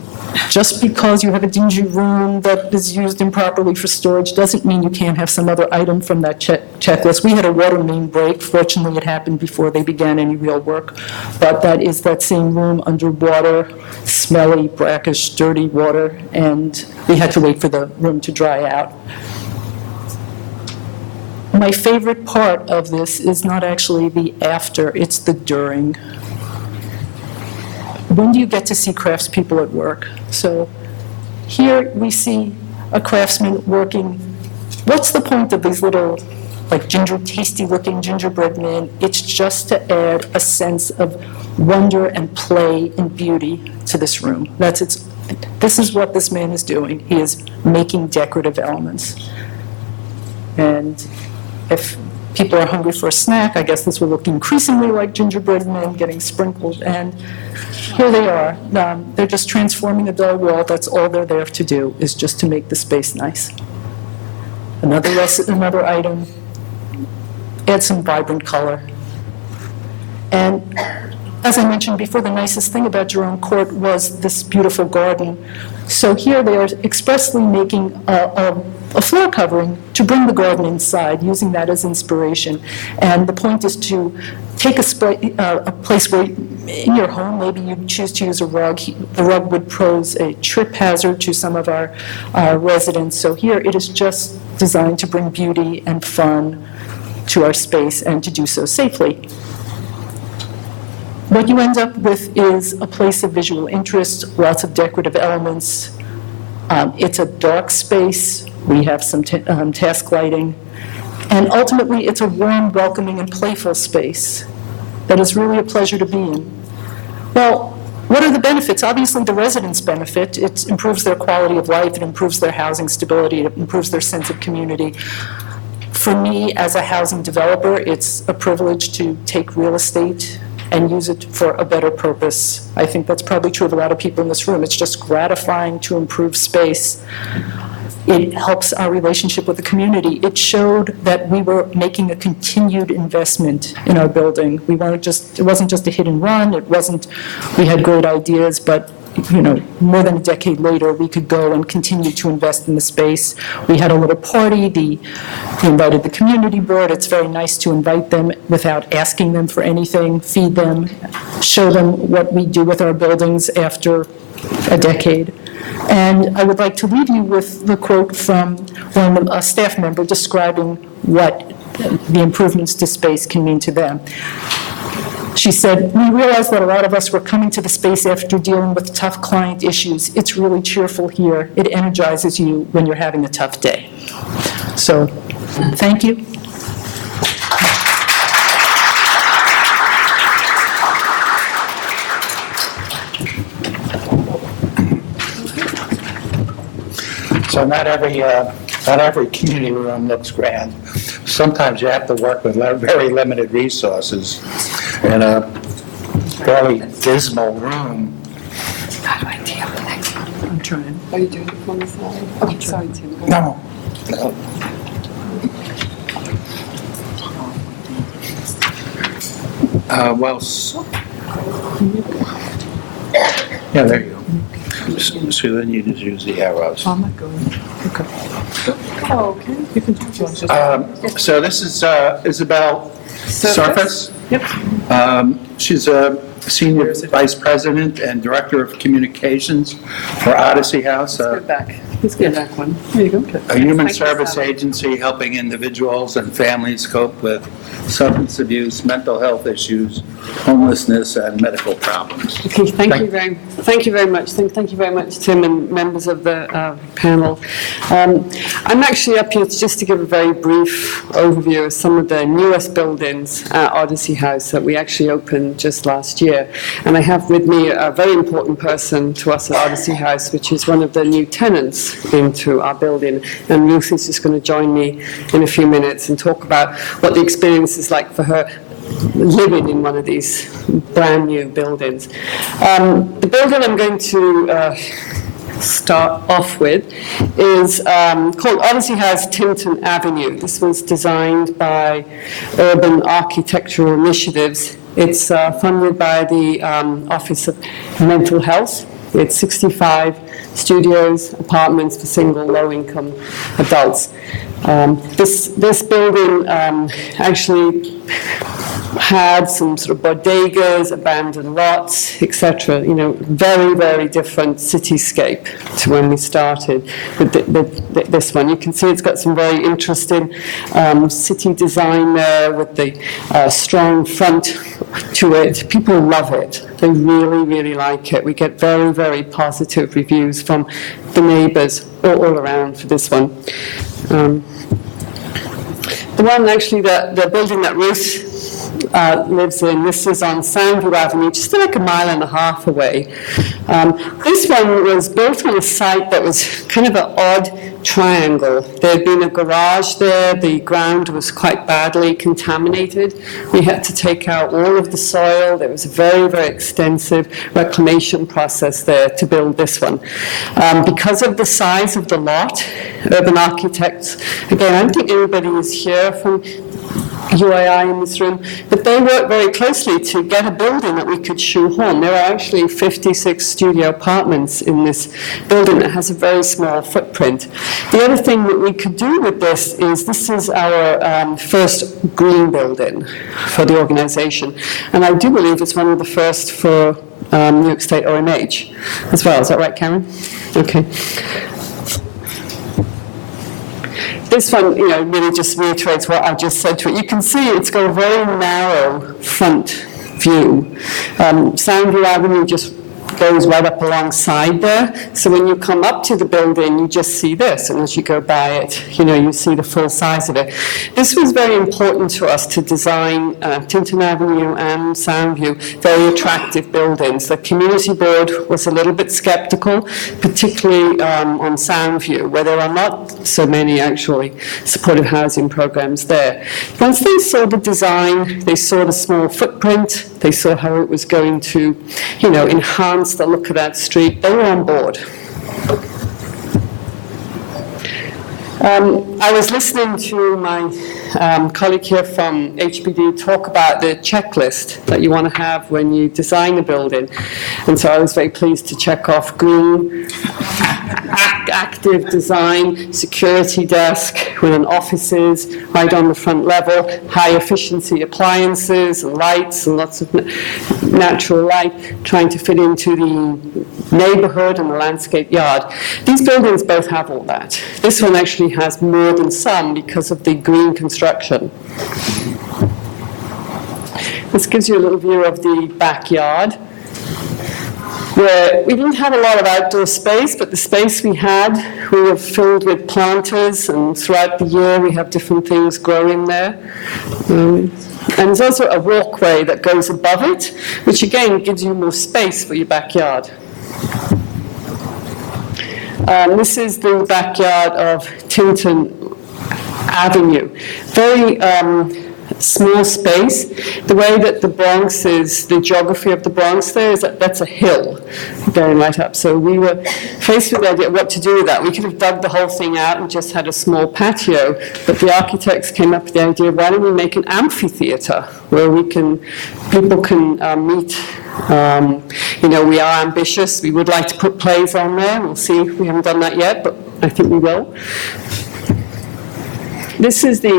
just because you have a dingy room that is used improperly for storage doesn't mean you can't have some other item from that checklist. We had a water main break. Fortunately, it happened before they began any real work. But that is that same room underwater, smelly, brackish, dirty water, and we had to wait for the room to dry out. My favorite part of this is not actually the after, it's the during. When do you get to see craftspeople at work? So here we see a craftsman working. What's the point of these little, tasty-looking gingerbread men? It's just to add a sense of wonder and play and beauty to this room. This is what this man is doing. He is making decorative elements. And if people are hungry for a snack, I guess this will look increasingly like gingerbread men getting sprinkled. And here they are. They're just transforming a dull wall. That's all they're there to do, is just to make the space nice. Another item, add some vibrant color. And as I mentioned before, the nicest thing about Durham Court was this beautiful garden. So here they are expressly making a floor covering to bring the garden inside, using that as inspiration. And the point is to take a place where in your home, maybe you choose to use a rug. The rug would pose a trip hazard to some of our residents. So here, it is just designed to bring beauty and fun to our space and to do so safely. What you end up with is a place of visual interest, lots of decorative elements. It's a dark space. We have some task lighting. And ultimately, it's a warm, welcoming, and playful space that is really a pleasure to be in. Well, what are the benefits? Obviously, the residents benefit. It improves their quality of life. It improves their housing stability. It improves their sense of community. For me, as a housing developer, it's a privilege to take real estate and use it for a better purpose. I think that's probably true of a lot of people in this room. It's just gratifying to improve space. It helps our relationship with the community. It showed that we were making a continued investment in our building. It wasn't just a hit and run. We had great ideas, but more than a decade later, we could go and continue to invest in the space. We had a little party. We invited the community board. It's very nice to invite them without asking them for anything, feed them, show them what we do with our buildings after a decade. And I would like to leave you with the quote from a staff member describing what the improvements to space can mean to them. She said, "We realized that a lot of us were coming to the space after dealing with tough client issues. It's really cheerful here. It energizes you when you're having a tough day." So, thank you. So not every community room looks grand. Sometimes you have to work with very limited resources in a fairly dismal room. I'm trying. Are you doing it from the side? Oh, sorry, Tim. No. Yeah, there you go. So then you just use the arrows. I'm not going. Okay. Oh, okay. You can just. So this is Isabel Surface. Yep. She's a senior vice president and director of communications for Odyssey House, Go back. Let's go back one. There you go. a human Thank you, service Sally. agency helping individuals and families cope with substance abuse, mental health issues, homelessness, and medical problems. Okay, thank you very much. Thank you very much, Tim, and members of the panel. I'm actually up here just to give a very brief overview of some of the newest buildings at Odyssey House that we actually opened just last year. And I have with me a very important person to us at Odyssey House, which is one of the new tenants into our building. And Ruth is just going to join me in a few minutes and talk about what the experience is like for her living in one of these brand new buildings. The building I'm going to start off with is called Odyssey House Tinton Avenue. This was designed by Urban Architectural Initiatives. It's funded by the Office of Mental Health. It's 65 studios, apartments for single, low-income adults. This building actually had some sort of bodegas, abandoned lots, etc. Very, very different cityscape to when we started with this one. You can see it's got some very interesting city design there with the strong front to it. People love it. They really, really like it. We get very, very positive reviews from the neighbors all around for this one. The one actually, the building that Ruth lives in, this is on Soundview Avenue, just like a mile and a half away. This one was built on a site that was kind of an odd triangle. There had been a garage there, the ground was quite badly contaminated. We had to take out all of the soil. There was a very, very extensive reclamation process there to build this one. Because of the size of the lot, urban architects, again, I don't think anybody is here from UAI in this room, but they worked very closely to get a building that we could shoehorn. There are actually 56 studio apartments in this building that has a very small footprint. The other thing that we could do with this is our first green building for the organization, and I do believe it's one of the first for New York State OMH as well. Is that right, Karen? Okay. This one, really just reiterates what I just said to it. You can see it's got a very narrow front view. Soundview Avenue just goes right up alongside there. So when you come up to the building, you just see this. And as you go by it, you see the full size of it. This was very important to us to design Tinton Avenue and Soundview, very attractive buildings. The community board was a little bit skeptical, particularly on Soundview, where there are not so many actually supportive housing programs there. Once they saw the design, they saw the small footprint, they saw how it was going to, enhance the look of that street, they were on board. I was listening to my colleague here from HBD talk about the checklist that you want to have when you design a building. And so I was very pleased to check off green, active design, security desk with an offices right on the front level, high efficiency appliances and lights and lots of natural light trying to fit into the neighborhood and the landscape yard. These buildings both have all that. This one actually has more than some because of the green construction. This gives you a little view of the backyard, where we didn't have a lot of outdoor space, but the space we had, we were filled with planters, and throughout the year we have different things growing there. And there's also a walkway that goes above it, which again gives you more space for your backyard. This is the backyard of Tinton Avenue. Very small space. The way that the Bronx is, the geography of the Bronx there is that's a hill going right up. So we were faced with the idea of what to do with that. We could have dug the whole thing out and just had a small patio, but the architects came up with the idea of why don't we make an amphitheater where people can meet. We are ambitious. We would like to put plays on there. We'll see. We haven't done that yet, but I think we will. This is the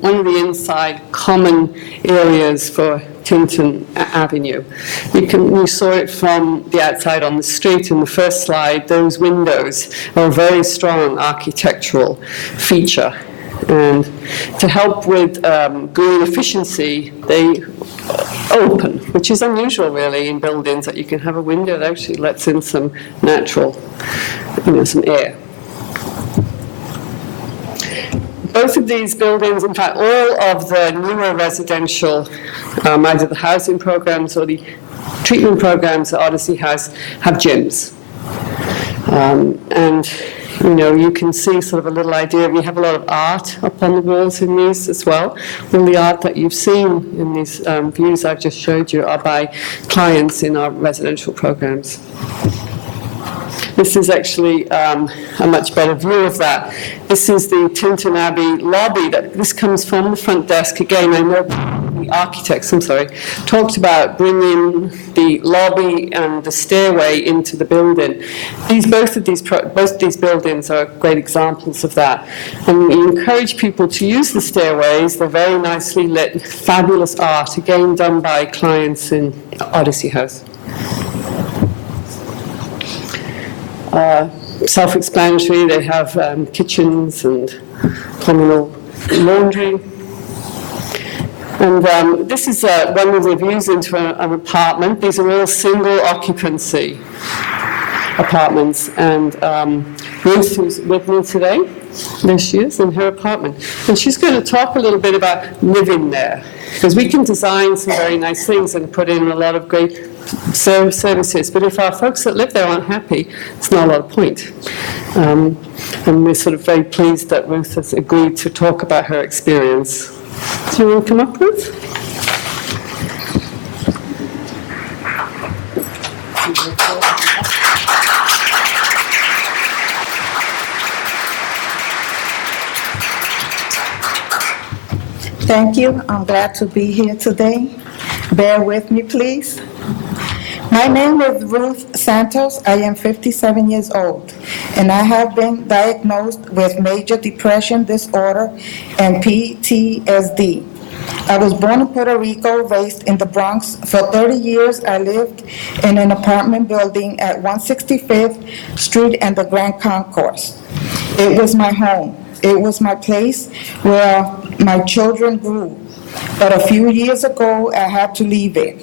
one of the inside common areas for Tinton Avenue. You saw it from the outside on the street in the first slide. Those windows are a very strong architectural feature. And to help with green efficiency, they open, which is unusual really in buildings, that you can have a window that actually lets in some natural, some air. Both of these buildings, in fact, all of the newer residential, either the housing programs or the treatment programs at Odyssey House, have gyms. And you can see sort of a little idea. We have a lot of art up on the walls in these as well. All the art that you've seen in these views I've just showed you are by clients in our residential programs. This is actually a much better view of that. This is the Tinton Abbey lobby. This comes from the front desk. Again, I know the architects, talked about bringing the lobby and the stairway into the building. Both these buildings are great examples of that. And we encourage people to use the stairways. They're very nicely lit, fabulous art, again done by clients in Odyssey House. Self-explanatory, they have kitchens and communal laundry. And this is one of the views into an apartment. These are all single occupancy apartments. And Ruth, who's with me today, there she is in her apartment. And she's going to talk a little bit about living there. Because we can design some very nice things and put in a lot of great services, but if our folks that live there aren't happy, it's not a lot of point. And we're sort of very pleased that Ruth has agreed to talk about her experience. Do you want to come up, Ruth? Thank you. I'm glad to be here today. Bear with me, please. My name is Ruth Santos. I am 57 years old, and I have been diagnosed with major depression disorder and PTSD. I was born in Puerto Rico, raised in the Bronx. For 30 years, I lived in an apartment building at 165th Street and the Grand Concourse. It was my home. It was my place where my children grew. But a few years ago, I had to leave it.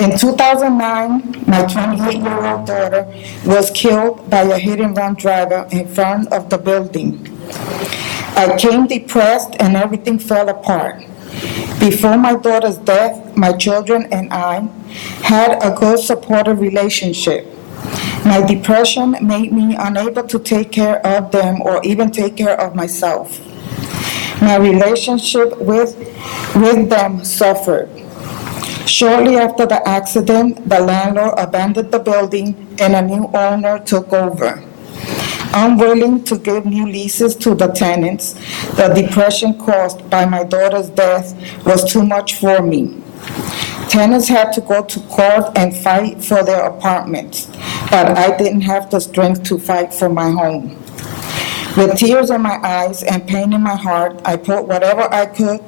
In 2009, my 28-year-old daughter was killed by a hit-and-run driver in front of the building. I became depressed and everything fell apart. Before my daughter's death, my children and I had a good supportive relationship. My depression made me unable to take care of them or even take care of myself. My relationship with them suffered. Shortly after the accident, the landlord abandoned the building and a new owner took over. Unwilling to give new leases to the tenants, the depression caused by my daughter's death was too much for me. Tenants had to go to court and fight for their apartments, but I didn't have the strength to fight for my home. With tears in my eyes and pain in my heart, I put whatever I could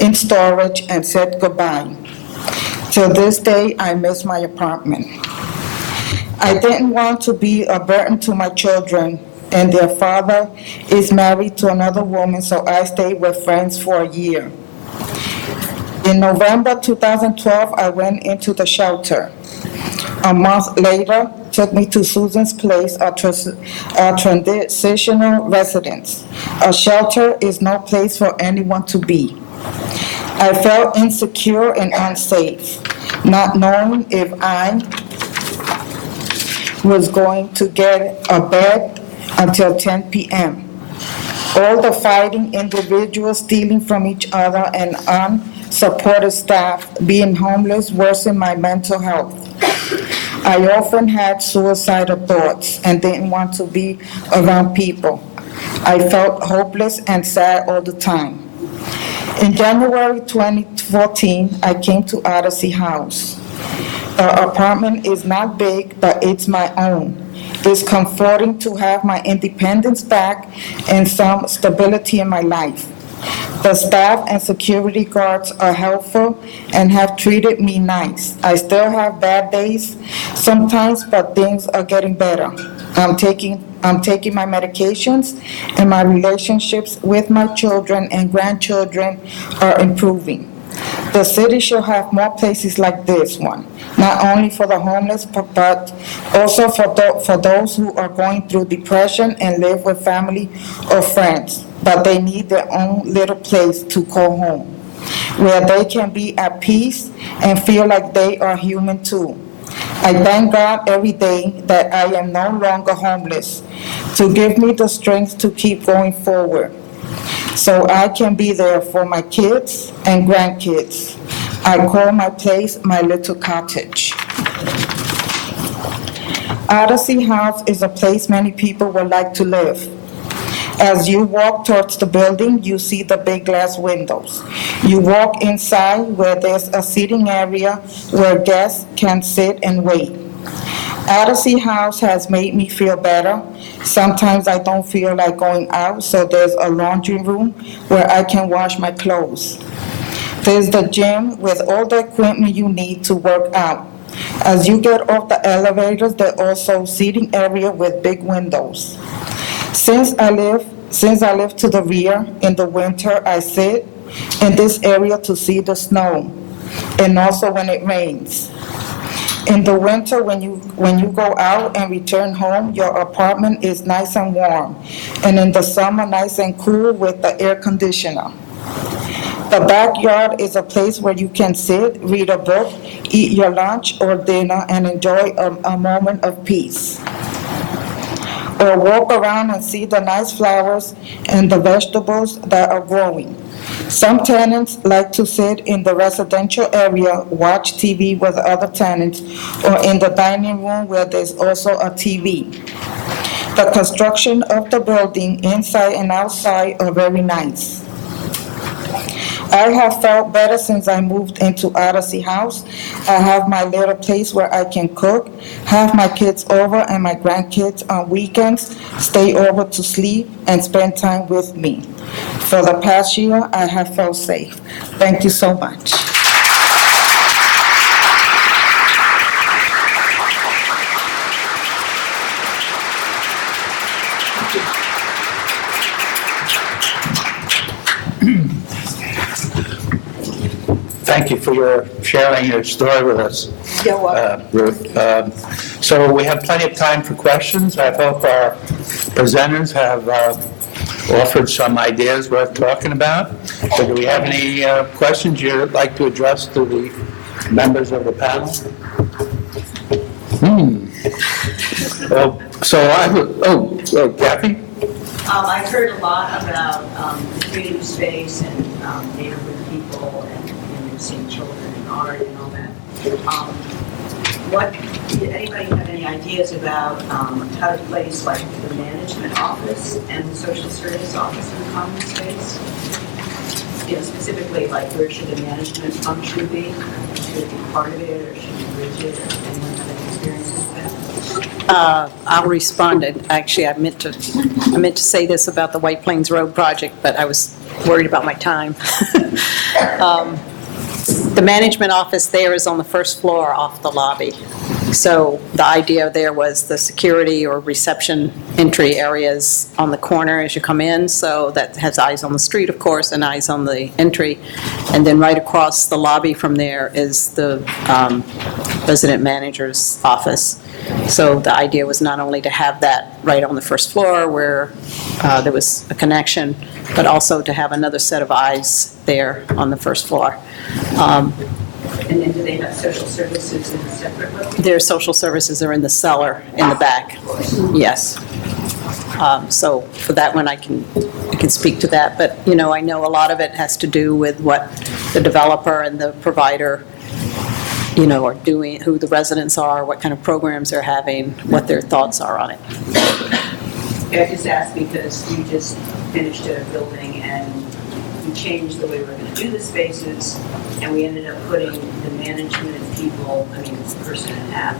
in storage and said goodbye. Till this day, I miss my apartment. I didn't want to be a burden to my children, and their father is married to another woman, so I stayed with friends for a year. In November 2012, I went into the shelter. A month later, took me to Susan's Place, a transitional residence. A shelter is no place for anyone to be. I felt insecure and unsafe, not knowing if I was going to get a bed until 10 p.m. All the fighting, individuals stealing from each other, and unsupported staff being homeless worsened my mental health. I often had suicidal thoughts and didn't want to be around people. I felt hopeless and sad all the time. In January 2014, I came to Odyssey House. The apartment is not big, but it's my own. It's comforting to have my independence back and some stability in my life. The staff and security guards are helpful and have treated me nice. I still have bad days sometimes, but things are getting better. I'm taking my medications, and my relationships with my children and grandchildren are improving. The city should have more places like this one, not only for the homeless, but also for those who are going through depression and live with family or friends, but they need their own little place to call home, where they can be at peace and feel like they are human too. I thank God every day that I am no longer homeless, to give me the strength to keep going forward, so I can be there for my kids and grandkids. I call my place my little cottage. Odyssey House is a place many people would like to live. As you walk towards the building, you see the big glass windows. You walk inside where there's a seating area where guests can sit and wait. Odyssey House has made me feel better. Sometimes I don't feel like going out, so there's a laundry room where I can wash my clothes. There's the gym with all the equipment you need to work out. As you get off the elevators, there's also seating area with big windows. Since I live to the rear, in the winter, I sit in this area to see the snow, and also when it rains. In the winter, when you go out and return home, your apartment is nice and warm, and in the summer, nice and cool with the air conditioner. The backyard is a place where you can sit, read a book, eat your lunch or dinner, and enjoy a moment of peace. Or walk around and see the nice flowers and the vegetables that are growing. Some tenants like to sit in the residential area, watch TV with other tenants, or in the dining room where there's also a TV. The construction of the building, inside and outside, are very nice. I have felt better since I moved into Odyssey House. I have my little place where I can cook, have my kids over and my grandkids on weekends stay over to sleep and spend time with me. For the past year, I have felt safe. Thank you so much. Thank you for your sharing your story with us, You're welcome. Ruth. So we have plenty of time for questions. I hope our presenters have offered some ideas worth talking about. So do we have any questions you'd like to address to the members of the panel? Well, so Kathy? I've heard a lot about community space and neighborhood people and seeing children and art and all that. Did anybody have any ideas about how to place like the management office and the social service office in the common space? You know, specifically, like where should the management function be? Should it be part of it or should it be rigid? Or anyone have any experiences with that? I'll respond. And actually, I meant to say this about the White Plains Road project, but I was worried about my time. The management office there is on the first floor off the lobby. So the idea there was the security or reception entry areas on the corner as you come in, so that has eyes on the street, of course, and eyes on the entry. And then right across the lobby from there is the resident manager's office. So the idea was not only to have that right on the first floor where there was a connection, but also to have another set of eyes there on the first floor. And then do they have social services in a separate location? Their social services are in the cellar in the back. Yes. So for that one, I can speak to that. But, you know, I know a lot of it has to do with what the developer and the provider, you know, are doing, who the residents are, what kind of programs they're having, what their thoughts are on it. I just asked because we just finished a building and we changed the way we were going to do the spaces, and we ended up putting the management people, I mean, it's a person and a half,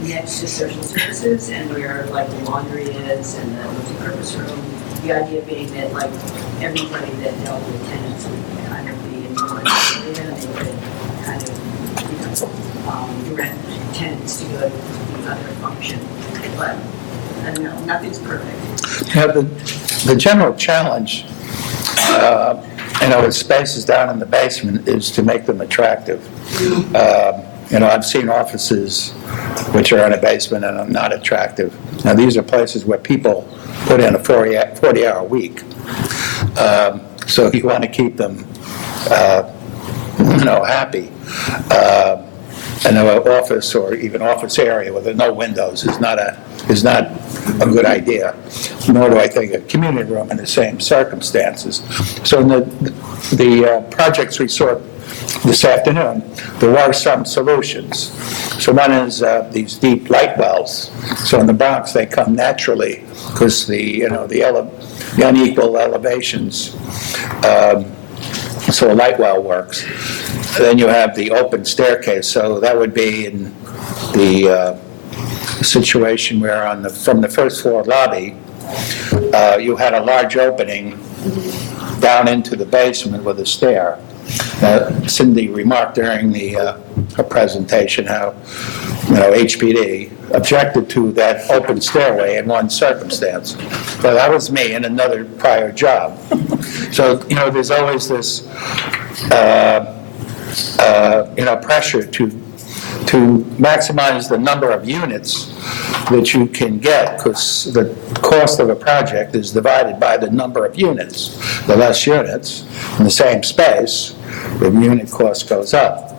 next to social services, and where like the laundry is and the multi-purpose room. The idea being that like everybody that dealt with tenants would kind of be in one area, and they would kind of, direct tenants to go to the other function. But I don't know, nothing's perfect. Yeah, the general challenge, with spaces down in the basement is to make them attractive. I've seen offices which are in a basement and are not attractive. Now, these are places where people put in a 40-hour week. So you want to keep them, happy. An office or even office area with no windows is not a good idea, nor do I think a community room in the same circumstances. So in the projects we saw this afternoon, there were some solutions. So one is these deep light wells. So in the Bronx, they come naturally because the unequal elevations. So a light well works. Then you have the open staircase, so that would be in the situation where from the first floor lobby, you had a large opening down into the basement with a stair. Cindy remarked during her presentation how, HPD objected to that open stairway in one circumstance. But that was me in another prior job. So, there's always this pressure to maximize the number of units that you can get, because the cost of a project is divided by the number of units. The less units in the same space, the unit cost goes up.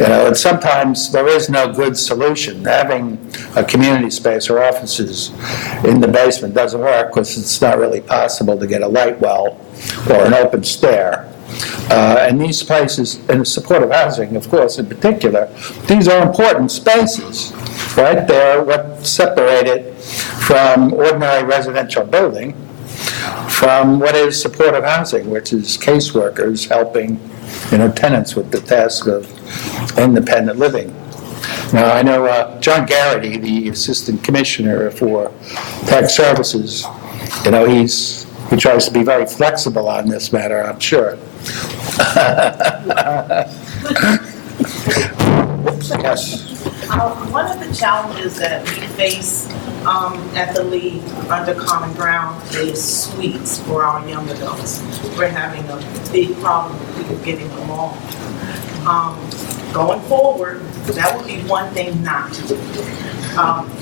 And sometimes there is no good solution. Having a community space or offices in the basement doesn't work because it's not really possible to get a light well or an open stair. And these places, in supportive housing, of course, in particular, these are important spaces. Right? They're what separate it from ordinary residential building from what is supportive housing, which is caseworkers helping, tenants with the task of independent living. Now, I know John Garrity, the Assistant Commissioner for Tax Services, he tries to be very flexible on this matter, I'm sure. Yes. One of the challenges that we face at the League under Common Ground is suites for our young adults. We're having a big problem with people getting along. Going forward, that would be one thing not to do.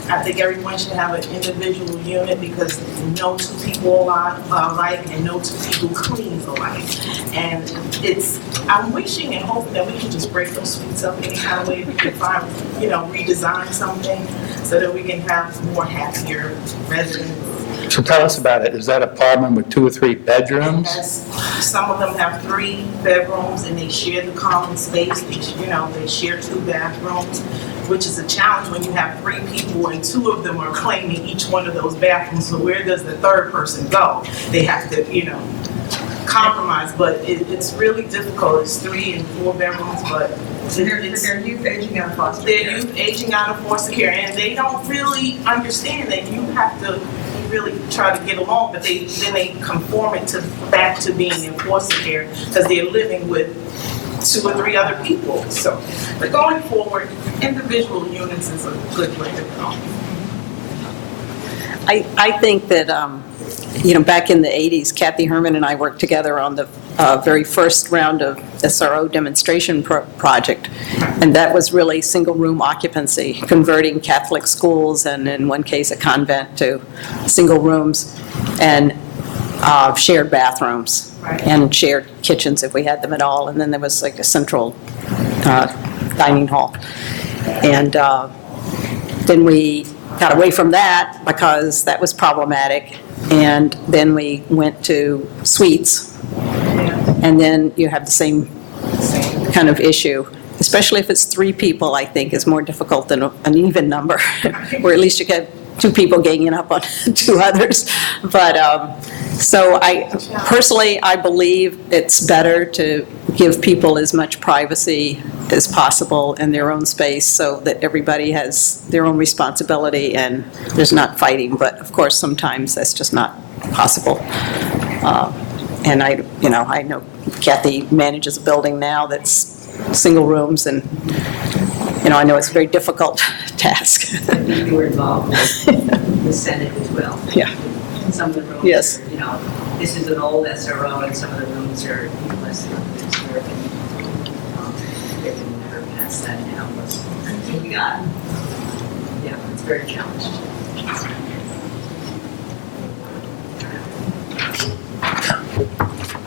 I think everyone should have an individual unit because no two people are alike and no two people clean alike. And I'm wishing and hoping that we can just break those suites up any kind of way. We can find, redesign something so that we can have more happier residents. So tell us about it. Is that apartment with 2 or 3 bedrooms? Some of them have 3 bedrooms and they share the common space. They share 2 bathrooms, which is a challenge when you have 3 people and 2 of them are claiming each one of those bathrooms. So where does the third person go? They have to, compromise, but it's really difficult. It's 3 and 4 bedrooms, but Their youth aging out of foster care. Their youth aging out of foster care, and they don't really understand that you have to really try to get along, but then they conform it back to being in foster care because they're living with 2 or 3 other people. So, but going forward, individual units is a good way to go. I think that, back in the 80s, Kathy Herman and I worked together on the very first round of SRO demonstration project, and that was really single-room occupancy, converting Catholic schools and, in one case, a convent to single rooms and shared bathrooms and shared kitchens if we had them at all, and then there was like a central dining hall. And then we got away from that because that was problematic, and then we went to suites, and then you have the same kind of issue, especially if it's 3 people. I think is more difficult than an even number, or at least you get 2 people ganging up on 2 others. But so I believe it's better to give people as much privacy as possible in their own space so that everybody has their own responsibility and there's not fighting. But of course, sometimes that's just not possible. And I know Kathy manages a building now that's single rooms, and I know it's a very difficult task. You were involved with the Senate as well. Yeah. Some of the rooms, Yes. This is an old SRO, and some of the rooms are less than 100 square feet. They can never pass that now. So we got, it's very challenging.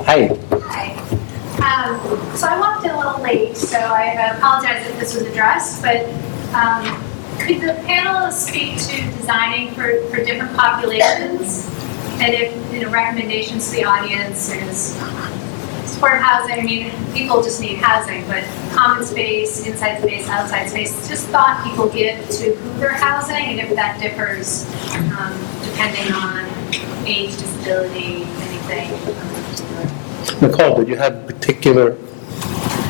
Hi. Hi. So I walked in a little late, so I apologize if this was addressed, but could the panelists speak to designing for different populations? And if, recommendations to the audience is supportive housing, people just need housing, but common space, inside space, outside space, just thought people give to who they're housing, and if that differs depending on age, disability, anything. Nicole, did you have particular?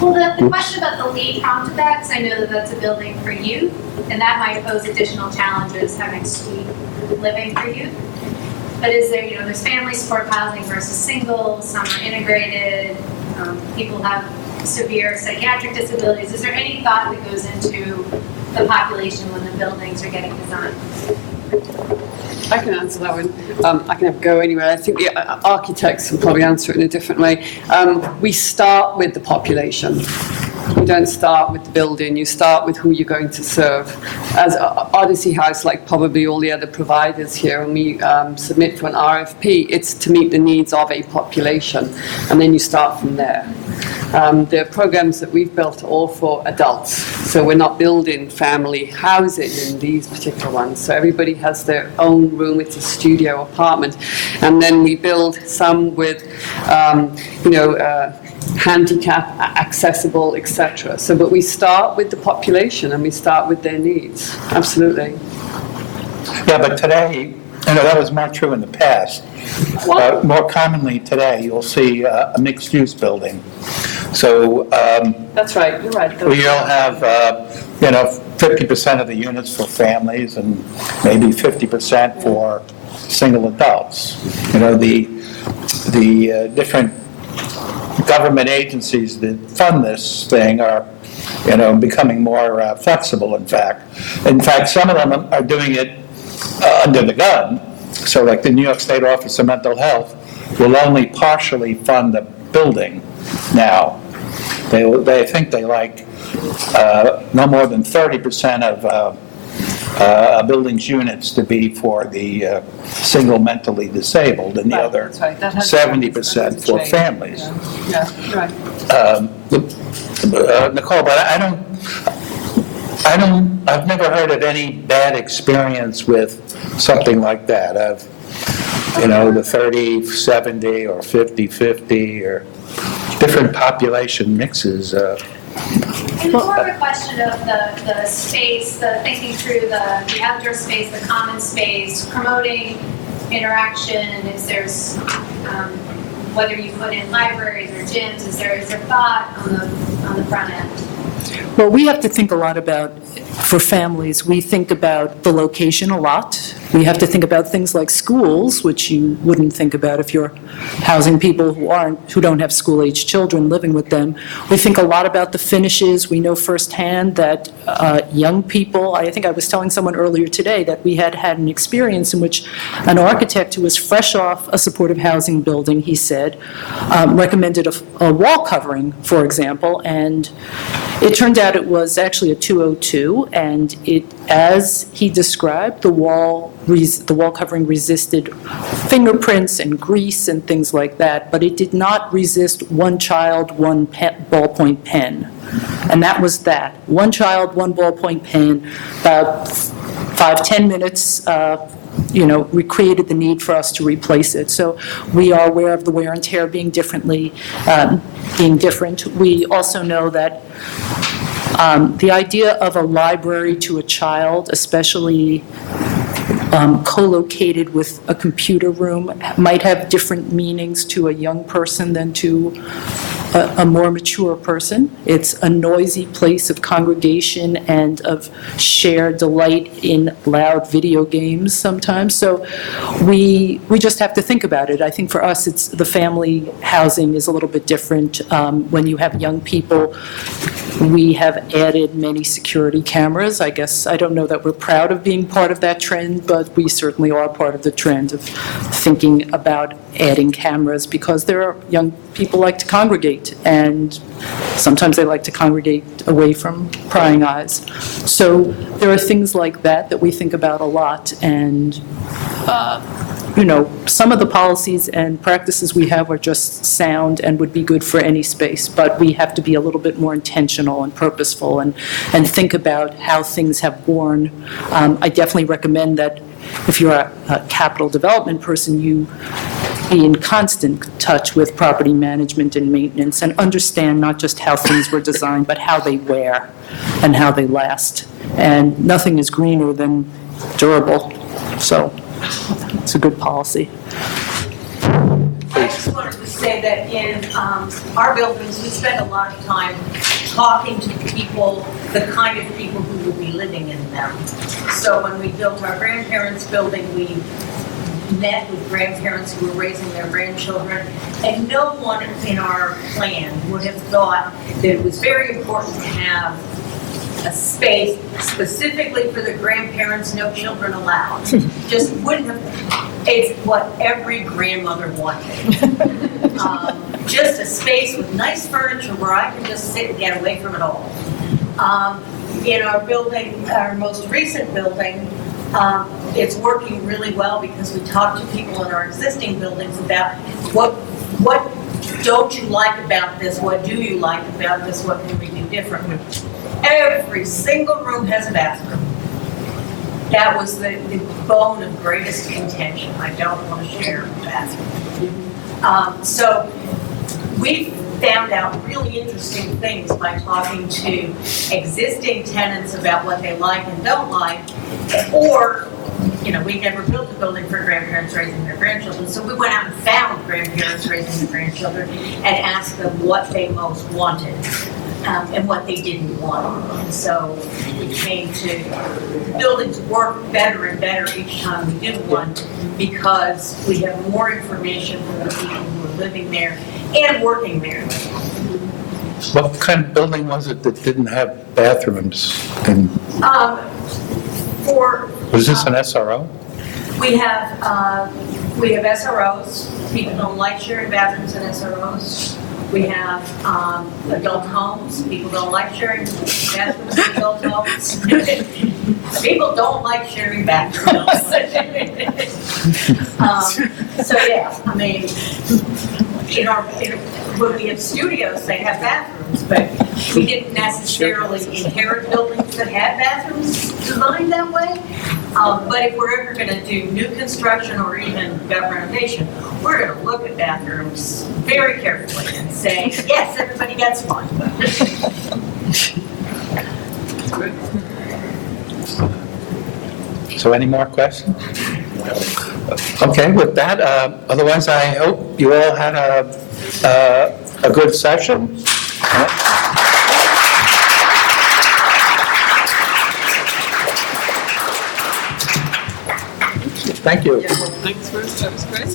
Well, the question about the lead prompted that, because I know that that's a building for youth, and that might pose additional challenges having suite living for youth. But is there, there's family support housing versus single, some are integrated, people have severe psychiatric disabilities. Is there any thought that goes into the population when the buildings are getting designed? I can answer that one. I can have a go anyway. I think the architects will probably answer it in a different way. We start with the population. You don't start with the building, you start with who you're going to serve. As Odyssey House, like probably all the other providers here, when we submit for an RFP, it's to meet the needs of a population, and then you start from there. The programs that we've built are all for adults, so we're not building family housing in these particular ones. So everybody has their own room, it's a studio apartment, and then we build some with, handicap, accessible, etc. So, but we start with the population and we start with their needs. Absolutely. Yeah, but today, that was more true in the past. more commonly today, you'll see a mixed-use building. So That's right, you're right. you'll have, 50% of the units for families and maybe 50% for single adults. The different government agencies that fund this thing are, becoming more flexible, in fact. In fact, some of them are doing it under the gun. So like the New York State Office of Mental Health will only partially fund the building now. They think they like no more than 30% of a building's units to be for the single mentally disabled, and the other That's right. That has 70% for changed. families. Yeah, right. Nicole, but I've never heard of any bad experience with something like that, of, the 30-70 or 50-50 or different population mixes. It's more of a question of the space, the thinking through the outdoor space, the common space, promoting interaction, and if there's, whether you put in libraries or gyms, is there thought on the front end? Well, we have to think a lot about, for families, we think about the location a lot. We have to think about things like schools, which you wouldn't think about if you're housing people who don't have school-age children living with them. We think a lot about the finishes. We know firsthand that young people, I think I was telling someone earlier today that we had an experience in which an architect who was fresh off a supportive housing building, he said, recommended a wall covering, for example, and it turned out it was actually a 202, and as he described, the wall covering resisted fingerprints and grease and things like that, but it did not resist one child, one ballpoint pen. And that was that. One child, one ballpoint pen, about 5-10 minutes, recreated the need for us to replace it. So we are aware of the wear and tear being different. We also know that the idea of a library to a child, especially co-located with a computer room, might have different meanings to a young person than to a more mature person. It's a noisy place of congregation and of shared delight in loud video games sometimes. So we just have to think about it. I think for us, it's the family housing is a little bit different. When you have young people, we have added many security cameras. I guess, I don't know that we're proud of being part of that trend, but we certainly are part of the trend of thinking about adding cameras, because there are young people like to congregate, and sometimes they like to congregate away from prying eyes. So there are things like that we think about a lot, and some of the policies and practices we have are just sound and would be good for any space, but we have to be a little bit more intentional and purposeful and think about how things have borne. I definitely recommend that if you're a capital development person, you be in constant touch with property management and maintenance and understand not just how things were designed, but how they wear and how they last. And nothing is greener than durable. So it's a good policy. I just wanted to say that in our buildings, we spend a lot of time talking to people, the kind of people who will be living in them. So when we built our grandparents' building, we met with grandparents who were raising their grandchildren, and no one in our plan would have thought that it was very important to have a space specifically for the grandparents, no children allowed. Just wouldn't have, it's what every grandmother wanted. Just a space with nice furniture where I can just sit and get away from it all. In our building, our most recent building, it's working really well because we talk to people in our existing buildings about what don't you like about this, what do you like about this, what can we do differently. Every single room has a bathroom. That was the bone of greatest contention. I don't want to share a bathroom. So we found out really interesting things by talking to existing tenants about what they like and don't like, or we never built a building for grandparents raising their grandchildren, so we went out and found grandparents raising their grandchildren and asked them what they most wanted. And what they didn't want. And so we came to, buildings work better and better each time we do one because we have more information from the people who are living there and working there. What kind of building was it that didn't have bathrooms? And was this an SRO? We have SROs. People don't like sharing bathrooms in SROs. We have adult homes. People don't like sharing bathrooms in adult homes. People don't like sharing bathrooms. So yeah, I mean, when we have studios, they have bathrooms, but we didn't necessarily inherit buildings that had bathrooms designed that way. But if we're ever going to do new construction or even renovation, we're going to look at bathrooms very carefully and say, yes, everybody gets one. So any more questions? Okay, with that, otherwise I hope you all had a good session. Thank you. Thanks, Ruth. That was great.